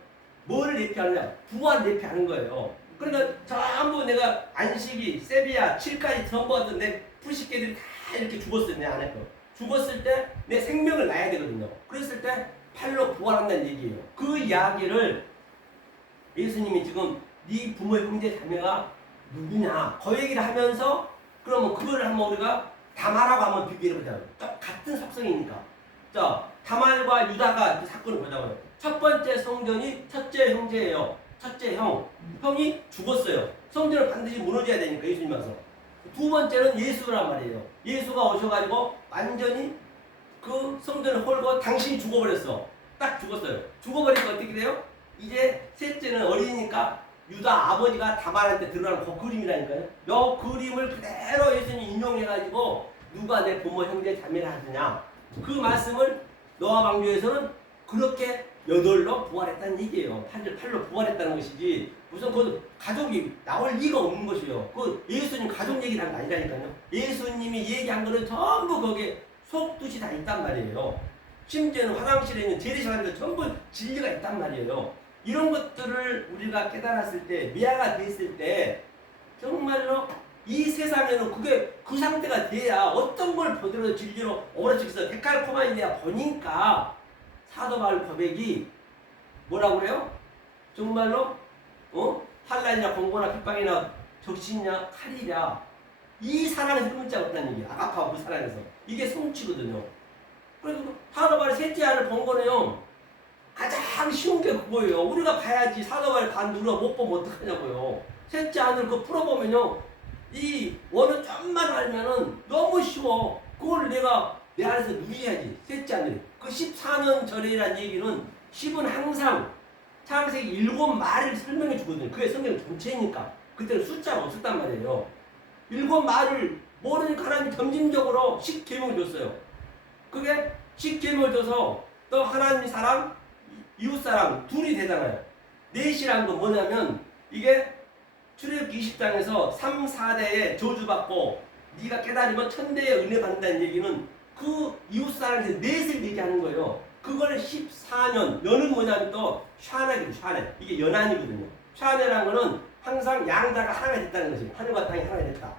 뭐를 예표하느냐? 부활을 예표하는 거예요. 그러니까 전부 내가 안식이, 세비야, 7까지 전부 같은 내 풀식개들이 다 이렇게 죽었어요. 내 안에 거. 죽었을 때 내 생명을 낳아야 되거든요. 그랬을 때 8로 부활한다는 얘기예요. 그 이야기를 예수님이 지금 네 부모의 형제 자매가 누구냐? 그 얘기를 하면서 그러면 그거를 한번 우리가 다말하고 한번 비교해보자고요. 같은 속성이니까. 자, 다말과 유다가 그 사건을 보자고요. 첫 번째 성전이 첫째 형제예요. 첫째 형. 형이 죽었어요. 성전은 반드시 무너져야 되니까 예수님 와서. 두 번째는 예수란 말이에요. 예수가 오셔가지고 완전히 그 성전을 홀고 당신이 죽어버렸어. 딱 죽었어요. 죽어버리니까 어떻게 돼요? 이제 셋째는 어리니까 유다 아버지가 다말한테 드러나는 그 그림이라니까요. 이 그림을 그대로 예수님이 인용해가지고 누가 내 부모 형제 자매를 하느냐. 그 말씀을 노아 방주에서는 그렇게 8로 부활했다는 얘기예요. 8로 부활했다는 것이지 무슨 그 가족이 나올 리가 없는 것이에요. 그 예수님 가족 얘기를 한 거 아니라니까요. 예수님이 얘기한 거는 전부 거기에 속뜻이 다 있단 말이에요. 심지어는 화장실에 있는 재래시간에도 전부 진리가 있단 말이에요. 이런 것들을 우리가 깨달았을 때, 미아가 됐을 때 정말로 이 세상에는 그게 그 상태가 돼야 어떤 걸 보더라도 진리로 오래적해서 데칼코마니아 보니까 사도 바울 고백이 뭐라고 그래요? 정말로 환난이나 공고나 핍박이나 적신이나 칼이랴 이 사랑에서 끊지 못하는 얘기야. 아가파고 그 사랑에서. 이게 성취거든요. 그래서 사도 바울의 셋째 아를 본 거는요. 가장 쉬운 게 그거예요. 우리가 봐야지. 사도 바울 봤는데 우리가 못 보면 어떡하냐고요. 셋째 아를 그거 풀어보면요. 이 원은 좀만 알면은 너무 쉬워. 그걸 내가 내 안에서 누려야지. 셋째 아들. 그 14년 전이라는 얘기는 10은 항상 창세기 7말을 설명해 주거든요. 그게 성경 전체니까. 그때는 숫자가 없었단 말이에요. 7말을 모르니까 하나님이 점진적으로 10계명을 줬어요. 그게 10계명을 줘서 또 하나님 사랑, 이웃 사랑 둘이 되잖아요. 넷이란 건 뭐냐면 이게 출애굽기 20장에서 3, 4대에 저주받고 네가 깨달으면 천대의 은혜 받는다는 얘기는 그 이웃 사랑에서 넷을 얘기하는 거예요. 그걸 14년, 연은 뭐냐면 또 샤넬이고 샤넬. 이게 연한이거든요. 샤넬이라는 거는 항상 양자가 하나가 됐다는 것이에요. 하늘과 땅이 하나가 됐다.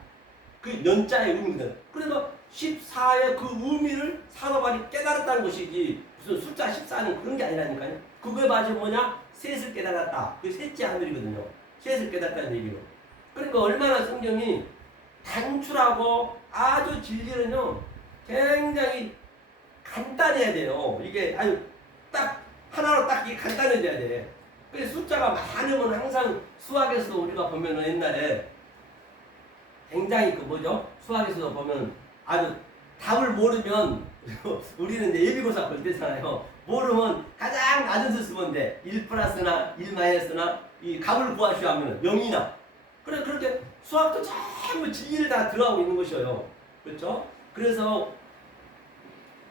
그 연자의 의미거든. 그래서 14의 그 의미를 사도 바울이 깨달았다는 것이지 무슨 숫자 14는 그런 게 아니라니까요. 그거에 맞아 뭐냐? 셋을 깨달았다. 그 셋째 하늘이거든요. 셋을 깨달았다는 얘기로. 그러니까 얼마나 성경이 단출하고 아주 진리는요 굉장히 간단해야 돼요. 이게 아주 딱 하나로 딱 이게 간단해져야 돼. 그래서 숫자가 많으면 항상 수학에서도 우리가 보면은 옛날에 굉장히 그 뭐죠? 수학에서도 보면 아주 답을 모르면 우리는 이제 예비고사 볼 때잖아요. 모르면 가장 낮은 수 쓰면 돼. 1 플러스나 1 마이너스나 이 값을 구하시오 하면 0이나. 그래 그렇게 수학도 전부 진리를 다 들어가고 있는 것이에요. 그렇죠? 그래서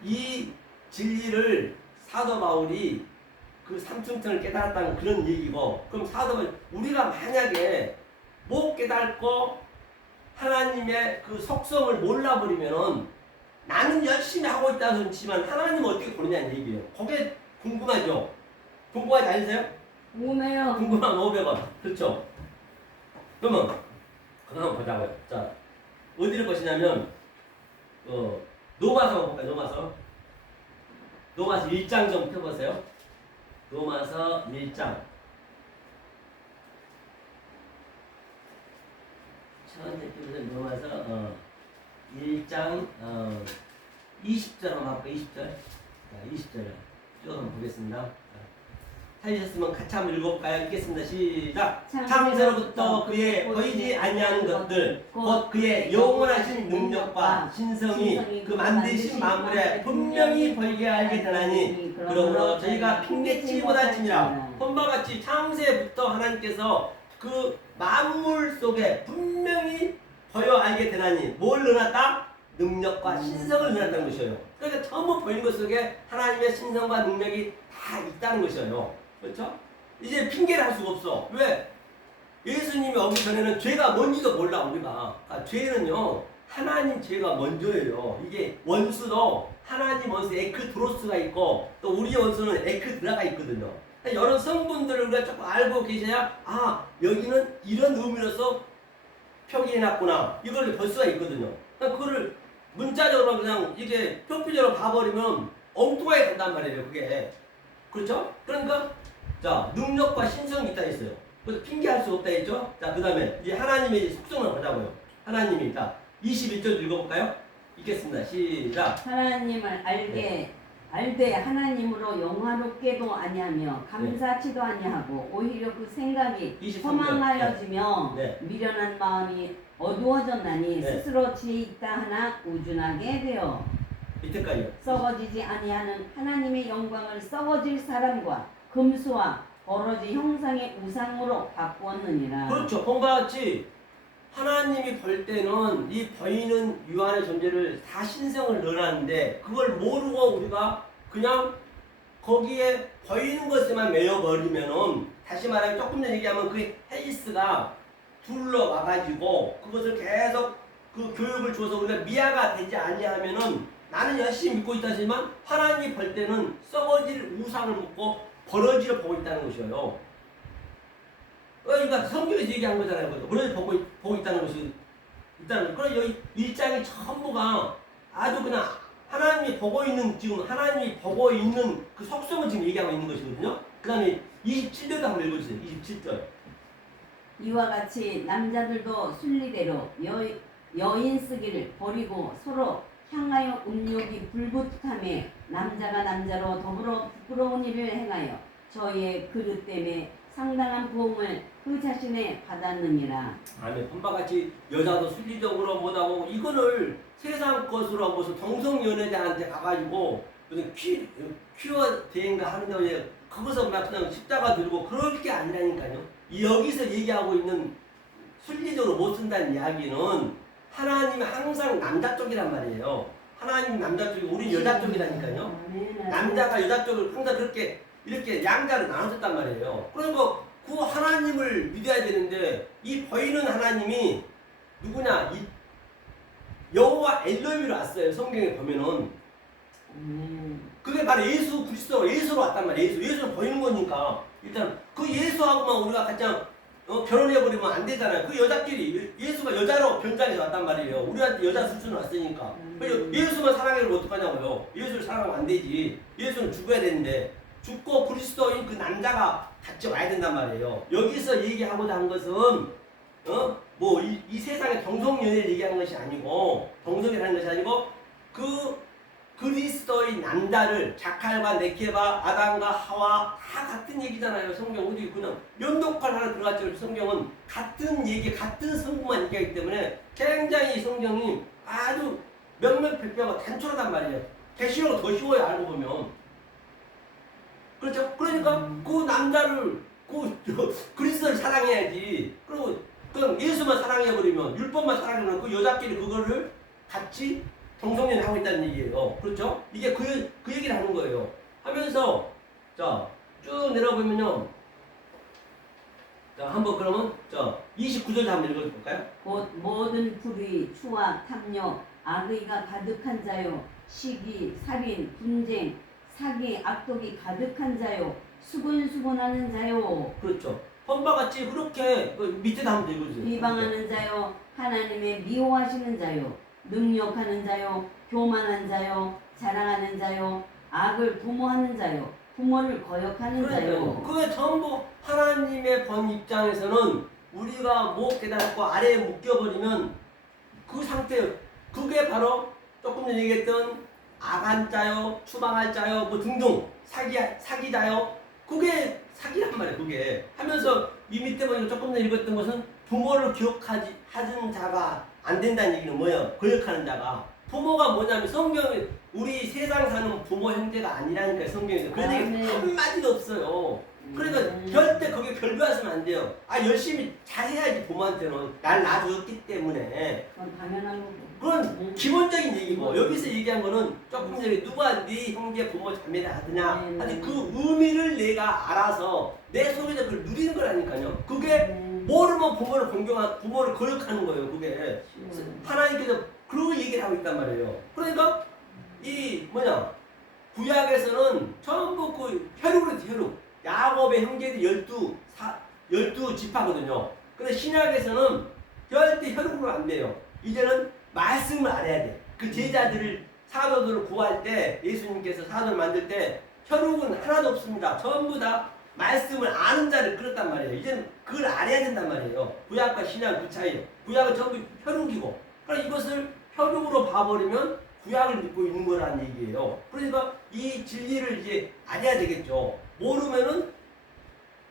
이 진리를 사도 바울이 그 삼층천을 깨달았다는 그런 얘기고, 그럼 사도 바울 우리가 만약에 못 깨닫고 하나님의 그 속성을 몰라버리면은 나는 열심히 하고 있다는 소리지만 하나님은 어떻게 보느냐는 얘기예요. 그게 궁금하죠? 궁금하지 않으세요? 궁금해요. 궁금한 500원. 그렇죠? 그러면 그거 한번 보자고요. 자, 어디를 보시냐면 로마서 볼까요? 로마서 1장 좀 펴보세요. 로마서 1장. 천천히 펴보세요. 로마서 1장 20절 한번 볼까요? 20절. 자, 20절 쭉 한번 보겠습니다. 찾으셨으면 같이 한번 읽어볼까요? 읽겠습니다. 시작. 창세로부터 그의 보이지 아니하는 것들 곧 그의 영원하신 능력과 신성이 그 만드신 만물에 분명히 보이게 알게 되나니 그러므로 저희가 핑계치 못할지니라. 본바 같이 창세부터 하나님께서 그 만물 속에 분명히 보여 알게 되나니 뭘 넣어놨다? 능력과 신성을 넣어놨다는 것이에요. 그러니까 전부 보이는 것 속에 하나님의 신성과 능력이 다 있다는 것이에요. 그렇죠? 이제 핑계를 할 수가 없어. 왜? 예수님이 오기 전에는 죄가 뭔지도 몰라 우리가. 죄는요 하나님 죄가 먼저예요. 이게 원수도 하나님 원수 에크드로스가 있고 또 우리 원수는 에크드라가 있거든요. 여러 성분들을 우리가 조금 알고 계셔야 여기는 이런 의미로서 표기해놨구나 이걸 볼 수가 있거든요. 그거를 문자적으로 그냥 이게 표피적으로 봐버리면 엉뚱하게 간단 말이에요. 그게 그렇죠? 그러니까 자 능력과 신성이 있다 했어요. 그래서 핑계할 수 없다 했죠. 자 그 다음에 이제 하나님의 속성을 보자고요. 하나님이 자 21절 읽어볼까요? 읽겠습니다. 시작. 하나님을 알되 하나님으로 영화롭게도 아니하며 감사치도 아니하고 오히려 그 생각이 23절. 허망하여지며 네. 미련한 마음이 어두워졌나니 네. 스스로 지혜 있다 하나 우준하게 되어 이때까지요. 썩어지지 아니하는 하나님의 영광을 썩어질 사람과 금수와 버러지 형상의 우상으로 바꾸었느니라. 그렇죠. 본바 같이 하나님이 볼 때는 이 보이는 유한의 존재를 다 신성을 넣어놨는데 그걸 모르고 우리가 그냥 거기에 보이는 것에만 매여버리면은 다시 말하면 조금 전에 얘기하면 그 헬스가 둘러와가지고 그것을 계속 그 교육을 줘서 우리가 미아가 되지 아니하면은 나는 열심히 믿고 있다지만 하나님이 볼 때는 썩어질 우상을 먹고 버러지를 보고 있다는 것이에요. 그러니까 성경에서 얘기한 거잖아요. 버러지 보고 있다는 것이 있다는 거. 그래서 여기 일장이 전부가 아주 그냥 하나님이 보고 있는 지금 하나님이 보고 있는 그 속성을 지금 얘기하고 있는 것이거든요. 그 다음에 27절도 한번 읽어주세요. 27절. 이와 같이 남자들도 순리대로 여인 쓰기를 버리고 서로 향하여 음욕이 불붙함에 남자가 남자로 더불어 부끄러운 일을 행하여 저희의 그릇 때문에 상당한 부흥을 그 자신에 받았느니라. 아니 본바같이 여자도 순리적으로 못하고 이거를 세상 것으로 무슨 동성연애자한테 가가지고 무슨 퀴어 대인가 하는데 왜 거기서 막 그냥 십자가 들고 그럴 게 아니라니까요. 여기서 얘기하고 있는 순리적으로 못 쓴다는 이야기는 하나님이 항상 남자 쪽이란 말이에요. 하나님 남자 쪽이 우리 여자 쪽이라니까요. 남자가 여자 쪽을 항상 그렇게 이렇게 양자를 나눠줬단 말이에요. 그러니까 그 하나님을 믿어야 되는데 이 보이는 하나님이 누구냐? 이 여호와 엘로힘으로 왔어요. 성경에 보면은 그게 바로 예수 그리스도 예수로 왔단 말이에요. 예수는 보이는 거니까 일단 그 예수하고만 우리가 가장 결혼해버리면 안 되잖아요. 그 여자끼리 예수가 여자로 변장해서 왔단 말이에요. 우리한테 여자 수준으로 왔으니까. 그래서 예수만 사랑해도 어떡하냐고요. 예수를 사랑하면 안 되지. 예수는 죽어야 되는데 죽고 그리스도인 그 남자가 같이 와야 된단 말이에요. 여기서 얘기하고자 한 것은 뭐 이 세상의 동성연애를 얘기하는 것이 아니고 동성이라는 것이 아니고 그 그리스도의 남자를 자칼과 네케바 아담과 하와 다 같은 얘기잖아요. 성경 어디 그냥 연독판 하나 들어갔죠. 성경은 같은 얘기 같은 성부만 얘기하기 때문에 굉장히 성경이 아주 명명백백하고 단촐하단 말이에요. 계시록은 더 쉬워요. 알고 보면. 그렇죠? 그러니까 그 남자를 그리스도를 사랑해야지. 그리고 그냥 예수만 사랑해버리면 율법만 사랑해버리면 그 여자끼리 그거를 같이 동성연애 하고 있다는 얘기예요. 그렇죠? 이게 그 얘기를 하는 거예요. 하면서 자 쭉 내려보면요. 자 자, 한번 그러면 29절 한번 읽어볼까요? 곧 모든 불의, 추악, 탐욕, 악의가 가득한 자요, 시기, 살인, 분쟁, 사기, 악독이 가득한 자요, 수군수군하는 자요, 그렇죠. 헌바 같이 그렇게 밑에도 한번 읽어주세요. 비방하는 자요, 하나님의 미워하시는 자요, 능욕하는 자요, 교만한 자요, 자랑하는 자요, 악을 부모하는 자요, 부모를 거역하는 자요. 그게 전부 하나님의 본 입장에서는 우리가 못 깨닫고 아래에 묶여버리면 그 상태, 그게 바로 조금 전에 얘기했던 악한 자요, 추방할 자요, 뭐 등등 사기자요. 그게 사기란 말이에요. 그게 하면서 이 밑에 보니까 조금 전에 읽었던 것은 부모를 기억하지 하는 자가 안 된다는 얘기는 뭐예요? 거역하는 자가. 부모가 뭐냐면 성경에 우리 세상 사는 부모 형제가 아니라니까요. 성경에서 그런 얘기 네. 한마디도 없어요. 그러니까 절대 거기에 별거하시면 안 돼요. 열심히 잘해야지. 부모한테는 날 낳아줬기 때문에. 그건 당연한 거고. 그건 기본적인 얘기고, 여기서 얘기한 거는 조금 전에 누가 네 형제 부모 자매를 하느냐 하는 그 의미를 내가 알아서 내 속에서 그걸 누리는 거라니까요. 그게 모르면 부모를 부모를 거역하는 거예요. 그게 하나님께서 그런 얘기를 하고 있단 말이에요. 그러니까 구약에서는 전부 그 혈육으로 혈육. 야곱의 형제들이 12지파거든요. 근데 신약에서는 절대 혈육으로 안 돼요. 이제는 말씀을 알아야 돼. 그 제자들을, 사도들을 구할 때, 예수님께서 사도를 만들 때 혈육은 하나도 없습니다. 전부 다 말씀을 아는 자를 끌었단 말이에요. 이제는 그걸 알아야 된단 말이에요. 구약과 신약 그 차이예요. 구약은 전부 혈육이고, 그러니까 이것을 혈육으로 봐버리면 구약을 믿고 있는 거라는 얘기예요. 그러니까 이 진리를 이제 알아야 되겠죠. 모르면은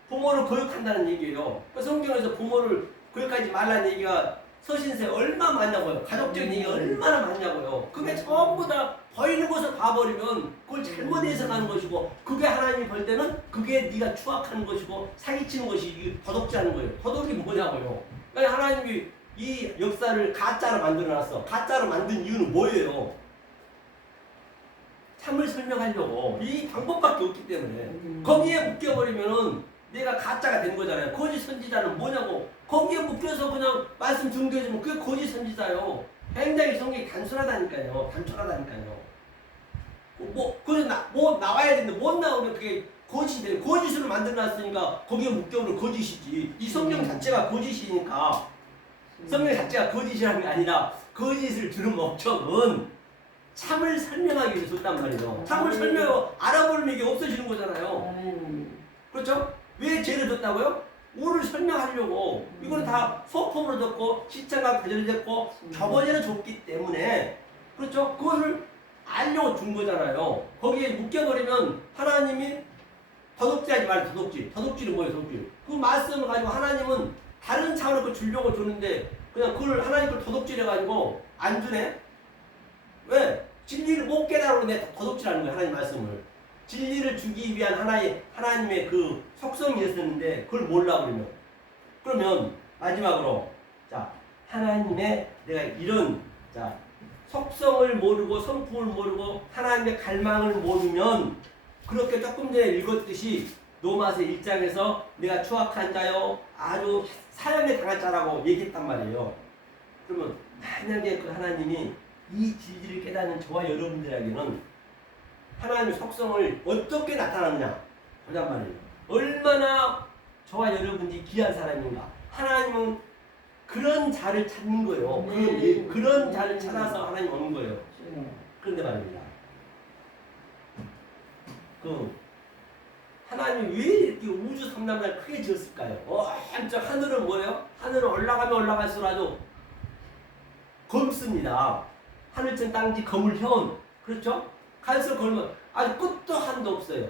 부모를 거역한다는 얘기예요. 성경에서 부모를 거역하지 말라는 얘기가 서신서에 얼마나 많냐고요. 가족적인 얘기가 얼마나 많냐고요. 그게 전부 다 보이는 것을 봐버리면 그걸 잘못 해석하는 것이고, 그게 하나님이 볼 때는 그게 네가 추악하는 것이고 사기치는 것이 도덕질하는 거예요. 도덕이 뭐냐고요. 그러니까 하나님이 이 역사를 가짜로 만들어놨어. 가짜로 만든 이유는 뭐예요? 참을 설명하려고. 이 방법밖에 없기 때문에. 거기에 묶여버리면은 내가 가짜가 된 거잖아요. 거짓 선지자는 뭐냐고. 거기에 묶여서 그냥 말씀 등교해주면 그게 거짓 선지자요. 굉장히 성경이 단순하다니까요. 뭐 나와야 되는데 못 나오면 그게 거짓이 돼요. 거짓으로 만들어놨으니까 거기에 묶여버리면 거짓이지. 이 성경 자체가 거짓이니까. 성경 자체가 거짓이라는 게 아니라 거짓을 들은 목적은 참을 설명하기 위해서 줬단 말이죠. 참을 설명하고 알아보면 이게 없어지는 거잖아요. 그렇죠? 왜 죄를 줬다고요? 오를 설명하려고. 이거는 다 소품으로 줬고 시체가 가져졌고 저번에는 줬기 때문에, 그렇죠? 그것을 알려고 준 거잖아요. 거기에 묶여버리면 하나님이 도둑질하지 말고 도둑질은 뭐예요? 도둑질. 그 말씀을 가지고 하나님은 다른 차원을 그 주려고 줬는데 그냥 그걸 하나님 걸 도둑질해가지고 안 주네? 왜? 진리를 못 깨달으면 내 도둑질하는 거예요. 하나님 말씀을. 진리를 주기 위한 하나님의 그 속성이었었는데 그걸 몰라 그러면 마지막으로 하나님의 내가 이런 속성을 모르고 성품을 모르고 하나님의 갈망을 모르면 그렇게 조금 전에 읽었듯이 로마서 1장에서 내가 추악한 자요 아주 사형에 당할 자라고 얘기했단 말이에요. 그러면 만약에 그 하나님이 이 진리를 깨닫는 저와 여러분들에게는 하나님의 속성을 어떻게 나타났냐 보단 말이에요. 얼마나 저와 여러분이 귀한 사람인가. 하나님은 그런 자를 찾는 거예요. 그런 자를 찾아서 하나님 오는 거예요. 그런데 말입니다. 하나님이 왜 이렇게 우주 삼남을 크게 지었을까요? 저 하늘은 뭐예요? 하늘은 올라가면 올라갈수록 아주 검습니다. 하늘천 땅지 검을 혀온. 그렇죠? 갈수록 걸면 아주 끝도 한도 없어요.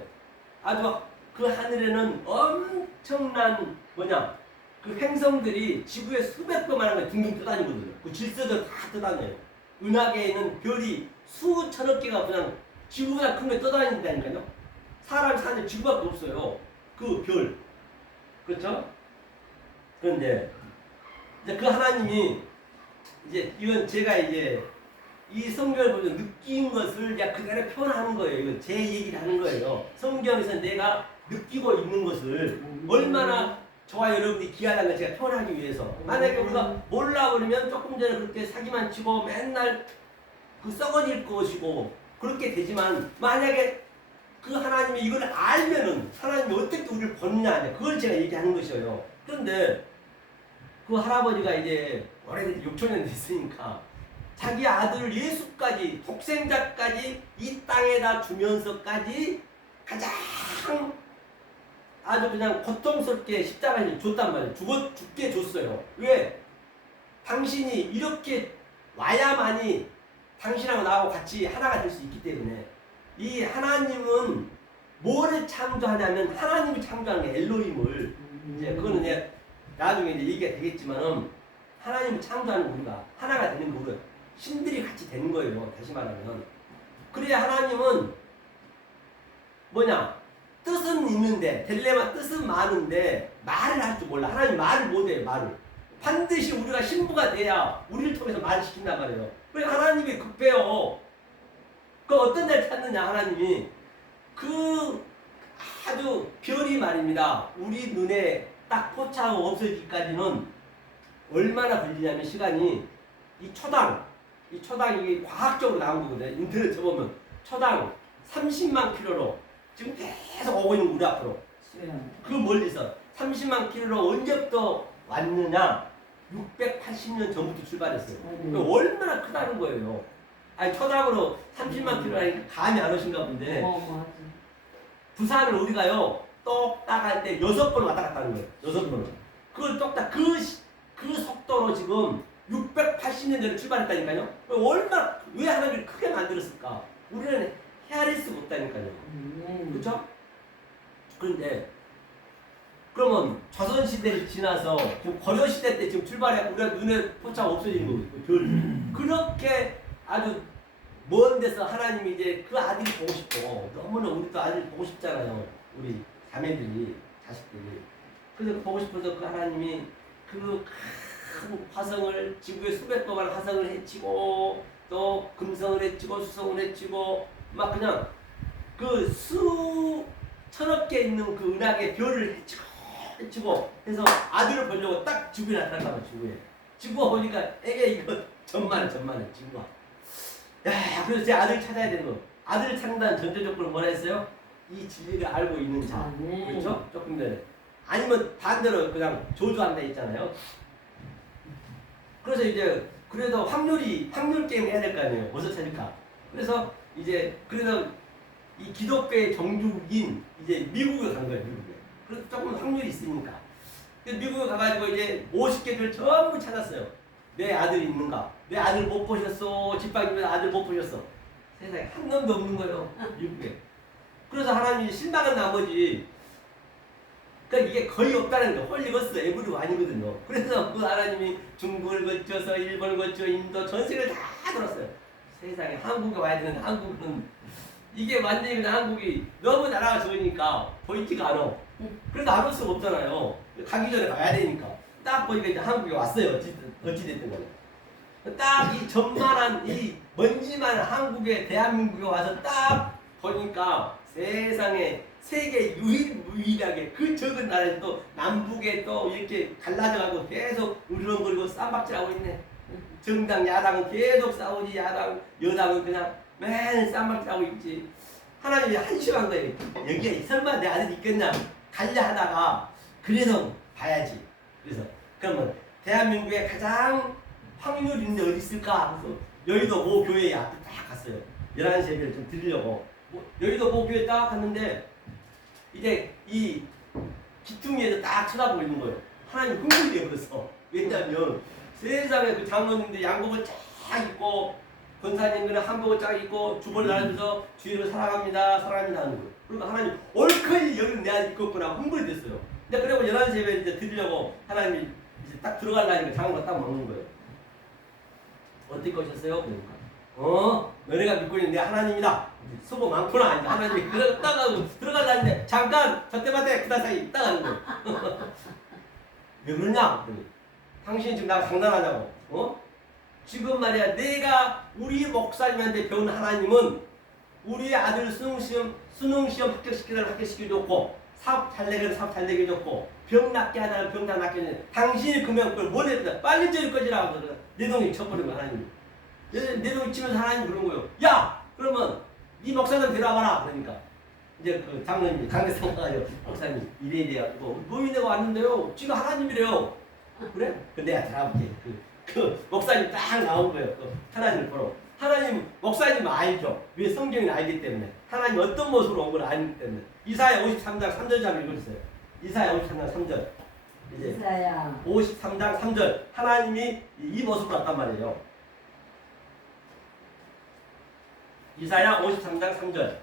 아주 그 하늘에는 엄청난 그 행성들이 지구에 수백 배만한 게 둥둥 떠다니거든요. 그 질서들 다 떠다녀요. 은하계에는 별이 수천억 개가 그냥 지구보다 큰 게 떠다닌다니까요. 사람이 사는 지구밖에 없어요. 그 별. 그렇죠? 그런데 이제 그 하나님이 이건 제가 이 성경을 보면 느낀 것을 그대로 표현하는 거예요. 이건 제 얘기를 하는 거예요. 성경에서 내가 느끼고 있는 것을 얼마나 저와 여러분이 귀하다는 걸 제가 표현하기 위해서. 만약에 우리가 몰라 그러면 조금 전에 그렇게 사기만 치고 맨날 그 썩어질 것이고 그렇게 되지만, 만약에 그 하나님이 이걸 알면은 하나님이 어떻게 우리를 벗느냐, 그걸 제가 얘기하는 것이에요. 그런데 그 할아버지가 이제 오래된 6천년 됐으니까 자기 아들 예수까지, 독생자까지 이 땅에다 주면서까지 가장 아주 그냥 고통스럽게 십자가를 줬단 말이에요. 죽게 줬어요. 왜? 당신이 이렇게 와야만이 당신하고 나하고 같이 하나가 될 수 있기 때문에. 이 하나님은 뭐를 창조하냐면 하나님이 창조하는 게 엘로힘을, 이제 그거는 이제 나중에 이제 얘기가 되겠지만은, 하나님을 창조하는 우리가 하나가 되는 거, 우리가 신들이 같이 되는 거예요. 다시 말하면. 그래야 하나님은 뭐냐? 뜻은 있는데, 델레마 뜻은 많은데 말을 할 줄 몰라. 하나님 말을 못해요. 말을. 반드시 우리가 신부가 돼야 우리를 통해서 말을 시킨단 말이에요. 그러니까 하나님이 급해요. 그 어떤 날 찾느냐, 하나님이. 그 아주 별이 말입니다. 우리 눈에 딱 포착하고 없어지기까지는 얼마나 걸리냐면, 시간이, 이 초당이 과학적으로 나온 거거든요. 인터넷 쳐보면 초당 30만 킬로로 지금 계속 오고 있는 우리 앞으로. 그 멀리서 30만 킬로로 언제부터 왔느냐? 680년 전부터 출발했어요. 얼마나 크다는 거예요. 아니, 초당으로 30만 킬로라니까 감이 안 오신가 본데, 맞아. 부산을 우리가요 똑딱 할 때 6번 왔다 갔다 하는 거예요. 6번을. 그걸 똑딱 그 속도로 지금 680년 전에 출발했다니까요. 얼마나, 왜 하나님을 크게 만들었을까? 우리는 헤아릴 수가 없다니까요. 그렇죠? 그런데 그러면 조선시대를 지나서 지금 고려시대 때 지금 출발해 우리가 눈에 포착 없어지는 거거든요. 별. 그렇게 아주 먼 데서 하나님이 이제 그 아들이 보고 싶고, 너무나 우리도 아들 보고 싶잖아요. 우리 자매들이, 자식들이. 그래서 보고 싶어서 그 하나님이 그 큰 화성을, 지구에 수백 동안 화성을 해치고, 또 금성을 해치고, 수성을 해치고, 막 그냥 그 수천억 개 있는 그 은하계 별을 해치고 해서 아들을 보려고 딱 지구에 나타났나 봐. 지구가 보니까 애게 이거 전만해 지구가. 야, 그래서 제 아들 찾아야 되는 거. 아들을 찾는다는 전제 조건을 뭐라 했어요? 이 진리를 알고 있는 자. 그렇죠? 조금 전에. 아니면 반대로 그냥 조주한다 했잖아요. 그래서 이제 그래도 확률 게임 해야 될 거 아니에요. 어디서 찾을까? 그래서 이제 그래서 이 기독교의 정주인 이제 미국에 간 거예요. 미국에. 그래서 조금 확률이 있으니까. 그래서 미국에 가가지고 이제 50개를 전부 찾았어요. 내 아들이 있는가? 내 아들 못 보셨어. 집밖이면 아들 못 보셨어. 세상에 한 놈도 없는 거예요. 미국에. 그래서 하나님이 실망한 나머지, 그러니까 이게 거의 없다는 거. 홀리거스 에브리완이거든요. 그래서 그 하나님이 중국을 거쳐서 일본을 거쳐 인도 전 세계를 다 돌았어요. 세상에 한국에 와야 되는데, 한국은 이게 완전히 그냥 한국이 너무 나라가 좋으니까 보이지가 않아. 그래도 안 올 수가 없잖아요. 가기 전에 가야 되니까. 딱 보니까 이제 한국에 왔어요. 어찌됐든 간에. 딱 이 전만한 이 먼지만 한국에, 대한민국에 와서 딱 보니까 세상에 세계 유일하게 그 적은 나라에 또 남북에 또 이렇게 갈라져가고 계속 으르렁거리고 쌈박질하고 있네. 정당 야당은 계속 싸우지, 여당은 그냥 맨 쌈박질하고 있지. 하나님이 한심한 거예요. 여기에 설마 내 아들이 있겠냐 갈려 하다가 그래서 봐야지. 그래서 그러면 대한민국에 가장 확률 있는 데 어디 있을까? 그래서 여의도 모 교회 앞에 딱 갔어요. 11시 예배를 좀 드리려고. 여의도 모 교회 딱 갔는데 이제 이 기퉁이에서 딱 쳐다보고 있는 거예요. 하나님 흥분이 되어버렸어. 왜냐면 세상에 그 장로님들 양복을 쫙 입고, 권사님들은 한복을 쫙 입고 주벌 날면서 주의를 사랑합니다 하는 거예요. 그러니까 하나님 얼큰이 여기는 내 아들 입었구나 흥분이 됐어요. 근데 그리고 11시 예배 이제 드리려고 하나님이 이제 딱 들어가려니까 장로가 딱 먹는 거예요. 어떻게 거셨어요? 그러니까 너네가 믿고 있는 내 하나님이다. 수고 많구나. 하나님이 그러다가 들어가려는데 잠깐 저때마다 그다사이 딱 하는 거예요. 왜 그러냐? 당신이 지금 나랑 장난하냐고. 지금 말이야, 내가 우리 목사님한테 배운 하나님은 우리 아들 수능시험 합격시키도록 합격시켜줬고, 사업 잘 되게 사업 잘 되게 해줬고 병 낫게 하다가 병 다 낫게 해줬는데 당신이 금연 그걸 뭘 했다 빨리 쩔 거지라고 그러더라. 내 동이 쳐버리면 하나님 내 동이 치면서 하나님 그런 거예요. 야 그러면 네 목사님 데려와봐라. 그러니까 이제 그 장로님이 강대상 가요. 목사님 이래야 돼요. 뭐 노인네가 왔는데요. 지금 하나님이래요. 그래? 그 내가 데려와볼게. 그 목사님 딱 나온 거예요. 그 하나님을 보러. 하나님 목사님 알죠. 왜 성경을 알기 때문에 하나님 어떤 모습으로 온 걸 알기 때문에 이사야 53장 3절 좀 읽어주세요. 이사야 53장 3절 이제 이사야 53장 3절 하나님이 이 모습으로 왔단 말이에요. 이사야 53장 3절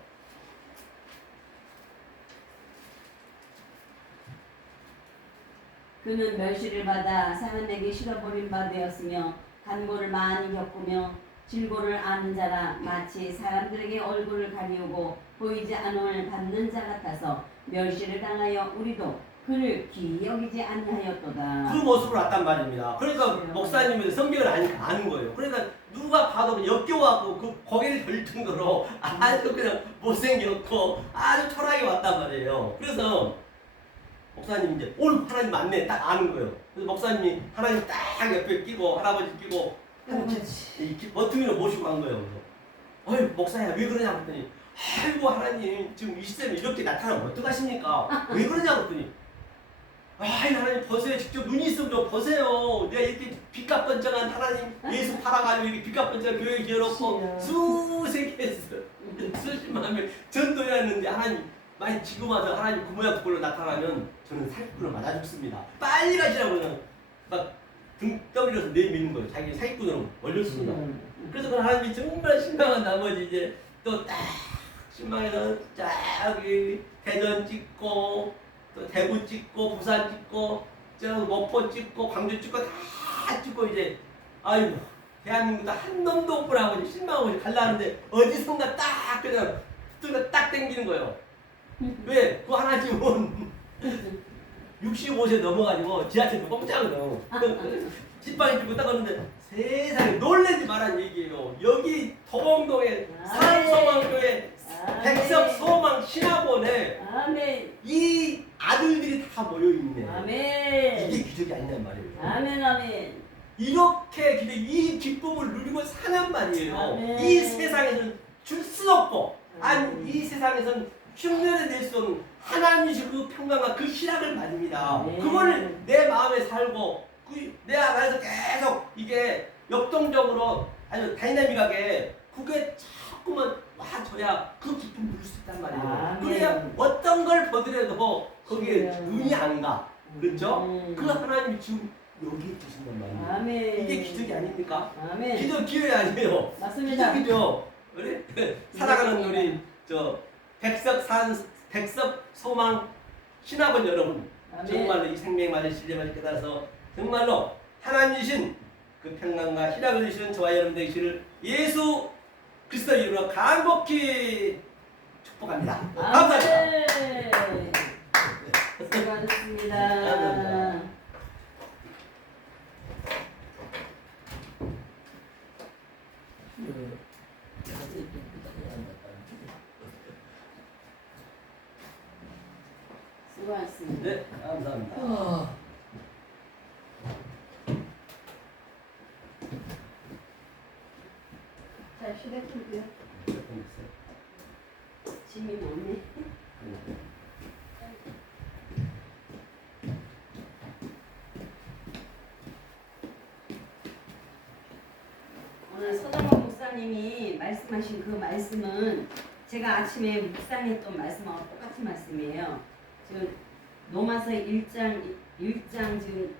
그는 멸시를 받아 사람에게 실어버린 바 되었으며 간고를 많이 겪으며 질고를 아는 자라 마치 사람들에게 얼굴을 가리우고 보이지 않음을 받는 자 같아서 멸시를 당하여 우리도 그를 기여기지 아니하였도다. 그 모습으로 왔단 말입니다. 그러니까 목사님은 성경을 아는 거예요. 그러니까 누가 봐도 역겨워하고 그 고개를 돌릴 정도로 아주 그냥 못생겼고 아주 초라하게 왔단 말이에요. 그래서 목사님 이제 올 하나님 맞네 딱 아는 거예요. 그래서 목사님이 하나님 딱 옆에 끼고 할아버지 끼고 버튼으로 모시고 간 거예요. 그래서 어이 목사야 왜 그러냐 그랬더니 아이고 하나님 지금 이 시점에 이렇게 나타나면 어떡하십니까? 왜 그러냐 그랬더니 아이 하나님 보세요. 직접 눈이 있으면 좀 보세요. 내가 이렇게 빛깔번쩍한 하나님 예수 팔아가지고 이렇게 빛깔번쩍한 교회 기어놓고 수세 개 했어요. 수십만 명 전도했는데 하나님 만약 지금 와서 하나님 그 모양 그걸로 나타나면 저는 사기꾼을 맞아 죽습니다. 빨리 가시라고 그냥 막 등 떠밀어서 내미는 거예요. 자기 사기꾼으로 올렸습니다. 그래서 그 하나님이 정말 실망한 나머지 이제 또 딱 실망해서 저기 대전 찍고 또 대구 찍고 부산 찍고 저 목포 찍고 광주 찍고 다 찍고 이제 아이고 대한민국도 한 놈도 없구나 이제 실망하고 이제 갈라는데 어디선가 딱 그냥 뚜가 딱 땡기는 거예요. 왜? 그 하나님은 65세 넘어가지고 지하철 공짜거든. 찐빵이 들고 딱 왔는데 세상에 놀라지 말란 얘기예요. 여기 도봉동에 사랑소망교회 백석 소망 신학원에 아멘. 이 아들들이 다 모여있네. 아멘. 이게 기적이 아니란 말이에요. 아멘. 아멘. 이렇게 기적, 이 기쁨을 누리고 사는 말이에요. 아멘. 이 세상에서는 줄 수 없고 아니 이 세상에서는 흉내낼 수 없는 하나님이신 그 평강과 그 희락을 말입니다. 네. 그거를 내 마음에 살고 내 안에서 계속 이게 역동적으로 아주 다이나믹하게 그게 자꾸만 와줘야 그 기쁨 누릴 수 있단 말이에요. 아멘. 그래야 어떤 걸 보더라도 거기에 아멘. 눈이 안 가. 그렇죠? 아멘. 그 하나님이 지금 여기에 계신단 말이에요. 아멘. 이게 기적이 아닙니까? 아멘. 기적 기회 아니에요. 맞습니다. 기적이죠. 우리 살아가는 우리 저 백석 소망 신학원 여러분 아멘. 정말로 이 생명만을 진리만을 깨달아서 정말로 하나님이신 그 평강과 희락을 주시는 저와 여러분 되시를 예수 그리스도 이름으로 간곡히 축복합니다. 감사합니다. 아멘. 수고하셨습니다. 감사합니다. 수고하셨습니다. 네, 감사합니다. 자, 휴대폰도요. 짐이 많네. 오늘 서정원 목사님이 말씀하신 그 말씀은 제가 아침에 묵상했던 말씀하고 똑같은 말씀이에요. 지금 로마서 1장 지금